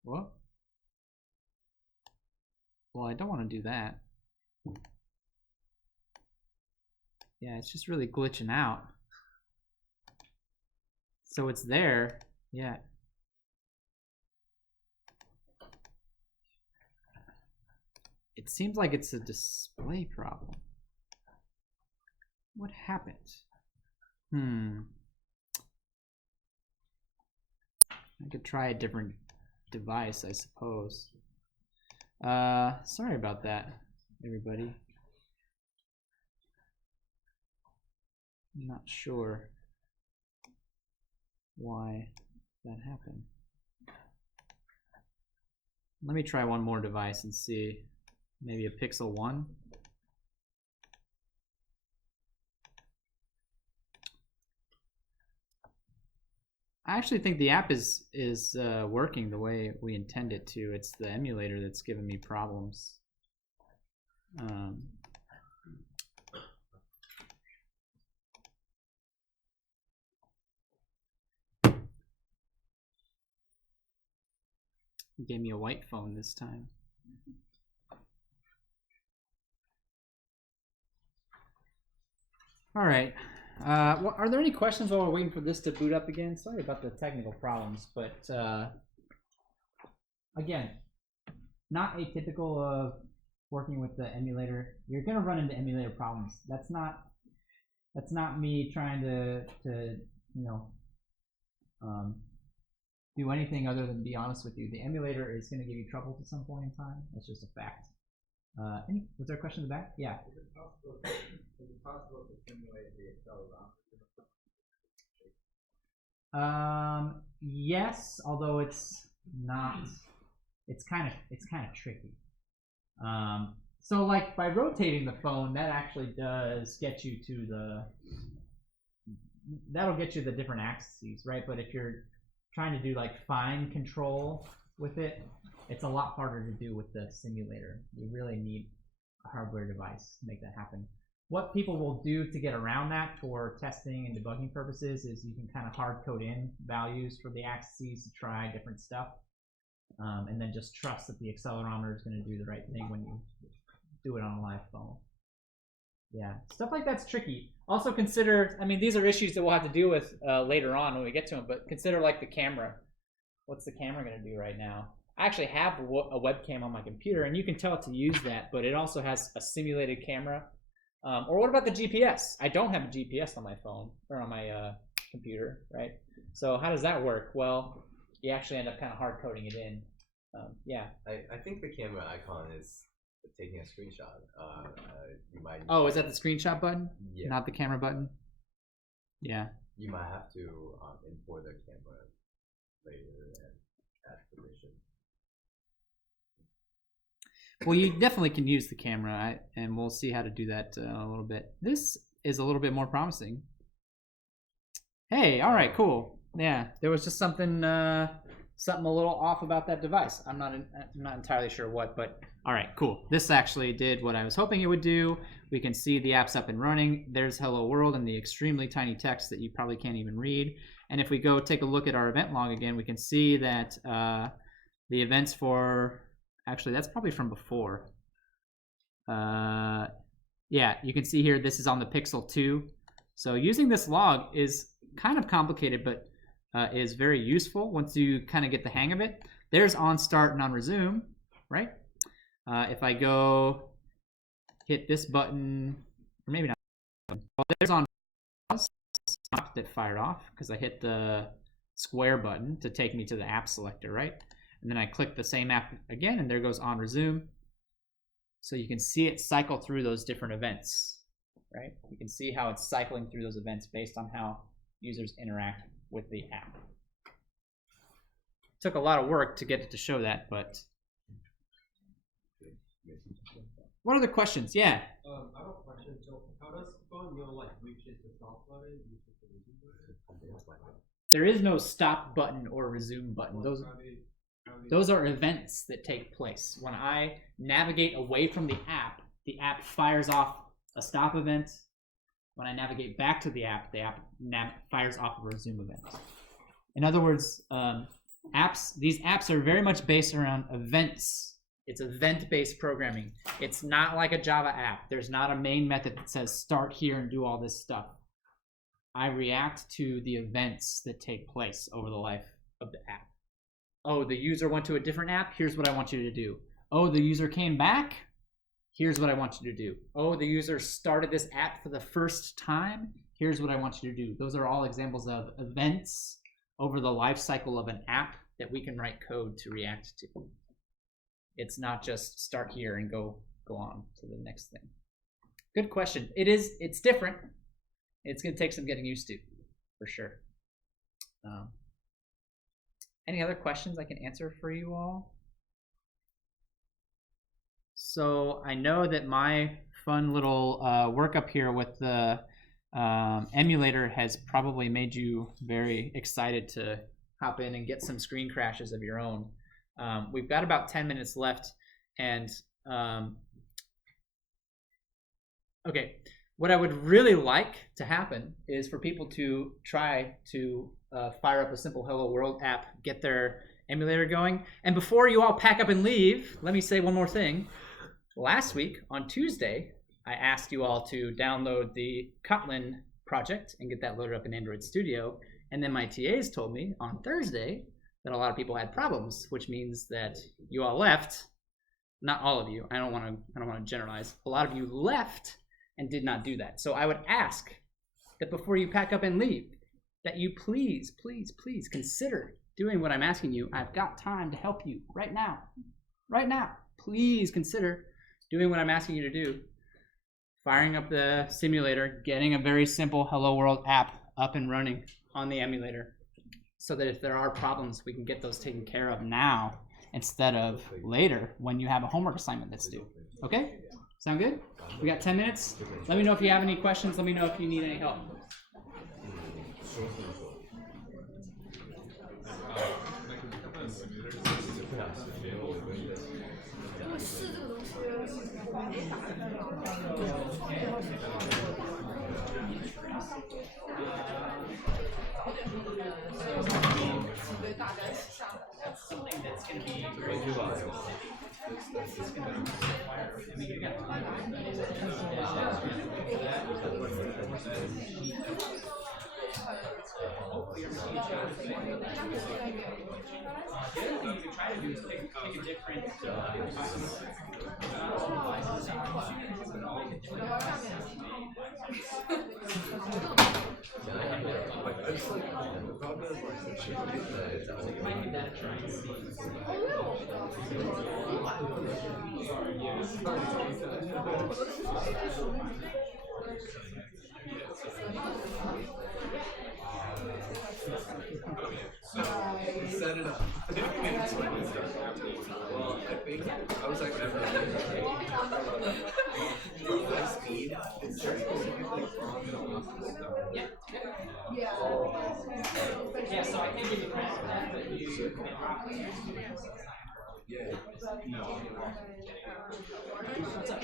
What? Well, I don't want to do that. Yeah, it's just really glitching out. So it's there. Yeah. It seems like it's a display problem. What happened? I could try a different device, I suppose. Sorry about that, everybody. I'm not sure why that happened. Let me try one more device and see. Maybe a Pixel 1. I actually think the app is working the way we intend it to. It's the emulator that's giving me problems. It gave me a white phone this time. All right. Well, are there any questions while we're waiting for this to boot up again? Sorry about the technical problems, but again, not atypical of working with the emulator. You're gonna run into emulator problems. That's not me trying to you know do anything other than be honest with you. The emulator is gonna give you trouble at some point in time. That's just a fact. Was there a question in the back? Yeah. Is it possible to simulate the accelerometer? Yes, although it's not. It's kind of tricky. So like by rotating the phone, that actually does get you to the. That'll get you the different axes, right? But if you're trying to do like fine control with it, it's a lot harder to do with the simulator. You really need a hardware device to make that happen. What people will do to get around that for testing and debugging purposes is you can kind of hard code in values for the axes to try different stuff, and then just trust that the accelerometer is going to do the right thing when you do it on a live phone. Yeah, stuff like that's tricky. Also consider, I mean, these are issues that we'll have to deal with later on when we get to them, but consider like the camera. What's the camera going to do right now? I actually have a webcam on my computer, and you can tell it to use that, but it also has a simulated camera. Or what about the GPS? I don't have a GPS on my phone or on my computer, right? So how does that work? Well, you actually end up kind of hard coding it in. Yeah. I think the camera icon is taking a screenshot, you might. Oh, is that the screenshot button? Yeah. Not the camera button? Yeah. You might have to import the camera later and add permission. Well, you definitely can use the camera, and we'll see how to do that a little bit. This is a little bit more promising. Hey, all right, cool. Yeah, there was just something something a little off about that device. I'm not entirely sure what, but all right, cool. This actually did what I was hoping it would do. We can see the app's up and running. There's Hello World and the extremely tiny text that you probably can't even read. And if we go take a look at our event log again, we can see that the events for, actually that's probably from before. Yeah, you can see here this is on the Pixel 2. So using this log is kind of complicated, but is very useful once you kind of get the hang of it. There's on start and on resume, right? If I go hit this button, or maybe not, well, there's on stop that fired off because I hit the square button to take me to the app selector, right? And then I click the same app again, and there goes on resume. So you can see it cycle through those different events, right? You can see how it's cycling through those events based on how users interact with the app. Took a lot of work to get it to show that, but what are the questions? Yeah. I have a question. So how does phone know like which is the stop button, which is the resume button? There is no stop button or resume button. Those are events that take place. When I navigate away from the app fires off a stop event. When I navigate back to the app fires off a resume event. In other words, these apps are very much based around events. It's event-based programming. It's not like a Java app. There's not a main method that says start here and do all this stuff. I react to the events that take place over the life of the app. Oh, the user went to a different app? Here's what I want you to do. Oh, the user came back? Here's what I want you to do. Oh, the user started this app for the first time? Here's what I want you to do. Those are all examples of events over the life cycle of an app that we can write code to react to. It's not just start here and go on to the next thing. Good question. It's different. It's going to take some getting used to, for sure. Any other questions I can answer for you all? So I know that my fun little work up here with the emulator has probably made you very excited to hop in and get some screen crashes of your own. We've got about 10 minutes left, and okay, what I would really like to happen is for people to try to fire up a simple Hello World app, get their emulator going. And before you all pack up and leave, let me say one more thing. Last week, on Tuesday, I asked you all to download the Kotlin project and get that loaded up in Android Studio. And then my TAs told me on Thursday that a lot of people had problems, which means that you all left. Not all of you. I don't want to generalize. A lot of you left and did not do that. So I would ask that before you pack up and leave, that you please, please, please consider doing what I'm asking you. I've got time to help you right now. Right now. Please consider doing what I'm asking you to do. Firing up the simulator, getting a very simple Hello World app up and running on the emulator, so that if there are problems, we can get those taken care of now instead of later when you have a homework assignment that's due. Okay? Sound good? We got 10 minutes. Let me know if you have any questions. Let me know if you need any help. Something that's going to be very useful. try to do is pick a different The problem is like the shit it's out of might give that a try and see. set it up. Well, I think I was actually high speed. It's very Yeah, so I can't give you credit for that, but you can drop it. yeah. No. What's up?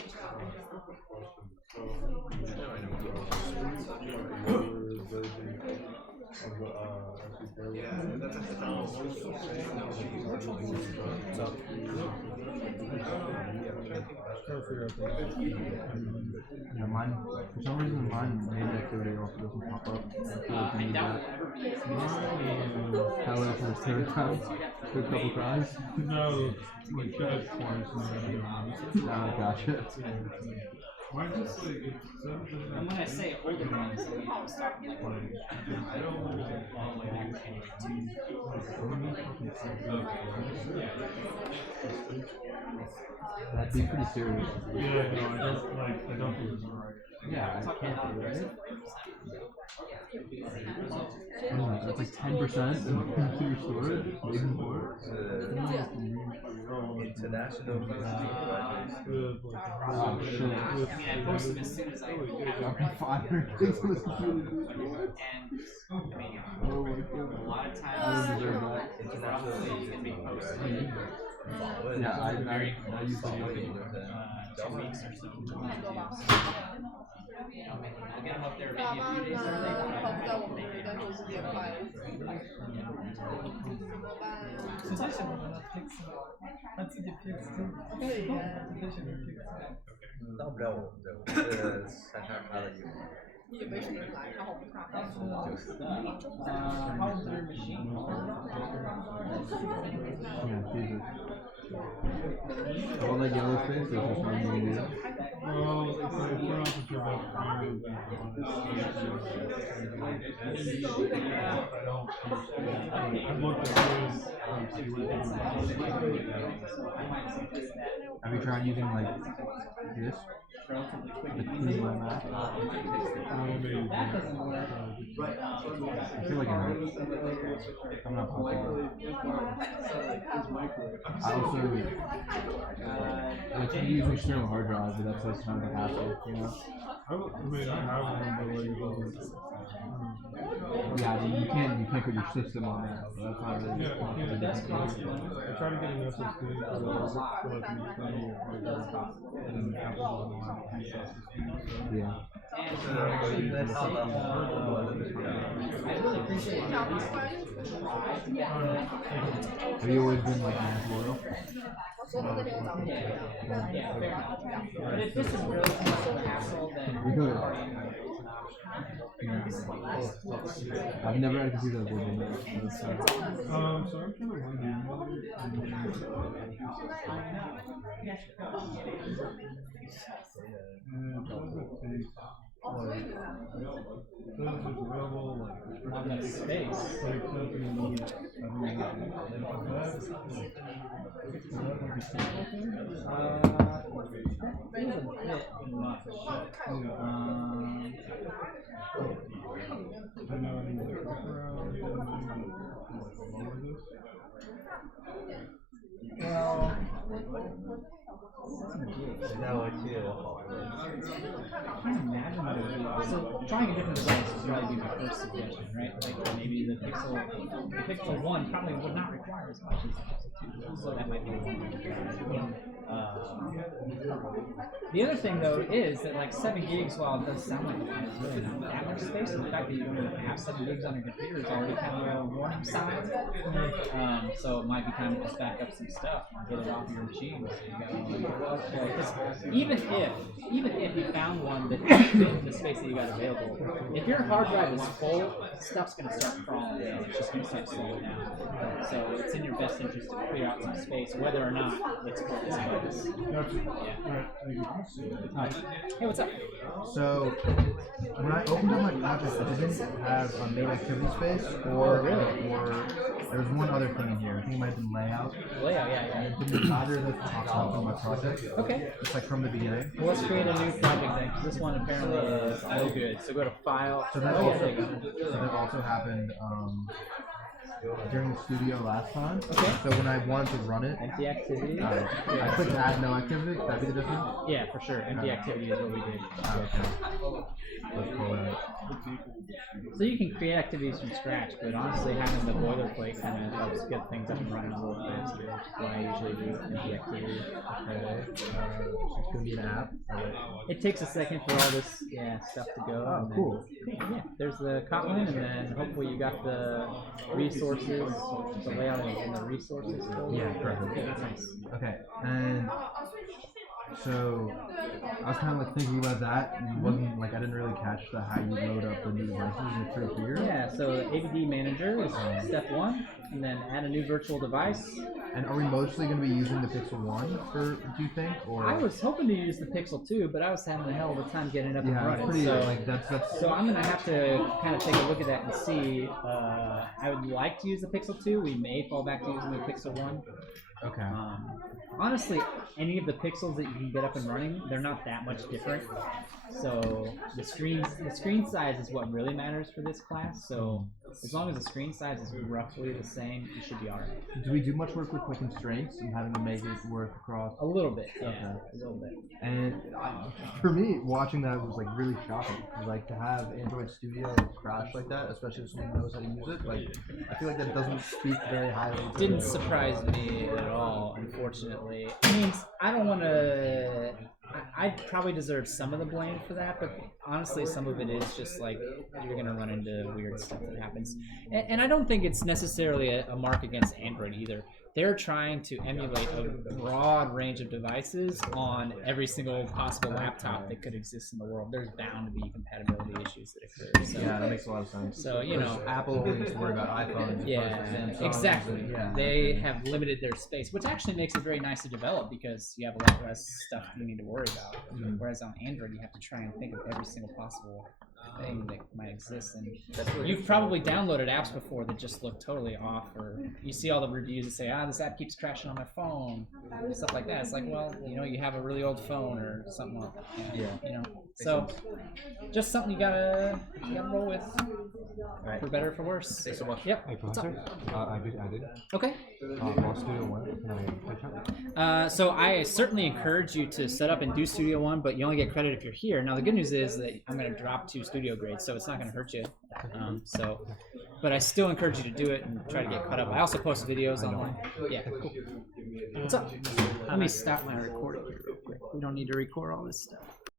Yeah, that's a Yeah, mine, for some reason, mine main activity also doesn't pop up. I doubt it'll ever be. How else was third time? Took a couple tries? No, like tried twice. Nah, gotcha. Why just like it's And when I say older ones, I mean, I was talking like I don't That'd be pretty serious. Yeah, no, I don't think it's right. Yeah, I can't do it. Oh, that's like 10% into your storage? Even more? International Oh, shit. I mean, I post them as soon as I Okay, 500 gigs on this computer. and I mean, Oh my god. a lot of I times don't deserve that. it's probably gonna be posted Yeah, I used to do it. 2 weeks or so. I'll get them up there maybe a few days early, but I don't think they can post到不了我们这，我们是三叉叉的用户。你没什么来，然后我不看。how old is your machine? Yeah, Jesus. All that yellow space is just not moving it. Well, it's like you're not sure about primary. I've looked at this. Have you tried using like this? The clean my map? I feel like I'm not popular. I also like you use external hard drive, but that's like kind of a hassle, you know? I mean, I have one, but like, Yeah, you can't put your system on that, so that's not really. yeah, that's possible. I try to get an SSD for like an external hard drive, and then Apple doesn't allow SSD. Yeah. Have you always been like Mac loyal? Yeah, fair enough. But if this is really too much of a hassle, then Really? yeah. I've never had a computer that would do that. So I'm trying to On that space. Feels a bit much. Well, so trying a different device would probably be my first suggestion, right? Like maybe the Pixel 1 probably would not require as much as the Pixel 2, so that might be one. The other thing though is that like 7 gigs, while it does sound like a lot, it's really not that much space. And the fact that you don't even have 7 gigs on your computer is already kind of a warning sign. So it might be time to just back up some stuff and get it off your machine. So you got even if you found one that fit the space that you got available, if your hard drive is full, stuff's going to start crawling. It's just going to start slowing down. So it's in your best interest to clear out some space, whether or not it's closed. Gotcha. Alright, thank you. Hey, what's up? So when I opened up my project, it didn't have a main activity space or there was one other thing in here. I think it might have been layout. Layout, yeah. It didn't either of those pops up in my project. Okay. It's like from the beginning. Well, let's create a new project then, 'cause this one apparently is no good. So go to File. So that Oh, yeah, also there you go. happened during the studio last time. Okay. So when I wanted to run it, Empty activity. I clicked add no activity. That'd be the difference. Yeah, for sure. Empty activity is what we did. Okay. Let's pull that. So you can create activities from scratch, but honestly, having the boilerplate kind of helps get things up and running a little faster, which is why I usually do empty activity. Okay. It's gonna be an app. It takes a second for all this stuff to go. Oh, and then- cool. Yeah, there's the Kotlin, and then hopefully you got the resources, the layout and the resources. Yeah, perfect. Yeah, that's nice. Okay, and so I was kind of like thinking about that, and it wasn't like I didn't really catch how you load up the new devices and it's right here. Yeah, so the AVD manager is step one, and then add a new virtual device. And are we mostly going to be using the Pixel 1 for, do you think? Or I was hoping to use the Pixel 2, but I was having a hell of a time getting it up and yeah, running. it's pretty So, like that's so I'm gonna have to kind of take a look at that and see. I would like to use the Pixel 2. We may fall back to using the Pixel 1. okay. Honestly, any of the pixels that you can get up and running, they're not that much different. So the screen size is what really matters for this class. So as long as the screen size is roughly the same, you should be alright. Do we do much work with like constraints and having to make it work across? A little bit, yeah, Okay. a little bit. And for me, watching that was like really shocking. Like to have Android Studio crash like that, especially if someone knows how to use it. Like I feel like that doesn't speak very highly. To Didn't surprise me at all, unfortunately. I mean, I don't want to. I probably deserve some of the blame for that, but honestly, some of it is just like you're gonna run into weird stuff that happens, and I don't think it's necessarily a mark against Android either. They're trying to emulate a broad range of devices on every single possible laptop that could exist in the world. There's bound to be compatibility issues that occur. So, Yeah, that makes a lot of sense. So you know, Apple only needs to worry about iPhones. yeah, Samsung, exactly. Yeah. They have limited their space, which actually makes it very nice to develop because you have a lot less stuff you need to worry about. Whereas on Android, you have to try and think of every single possible thing that might exist. And you've probably downloaded apps before that just look totally off, or you see all the reviews that say, this app keeps crashing on my phone, stuff like that. It's like, well, you know, you have a really old phone or something like that. Yeah. You know, so just something you gotta roll with, for better or for worse. Thanks so much. Yep. Hey, Professor. I did. Okay. More Studio 1. Can I touch on? So I certainly encourage you to set up and do Studio 1, but you only get credit if you're here. Now the good news is that I'm going to drop 2 studio grades, so it's not going to hurt you. But I still encourage you to do it and try to get caught up. I also post videos online. Yeah, cool. What's up? Let me stop my recording here real quick. We don't need to record all this stuff.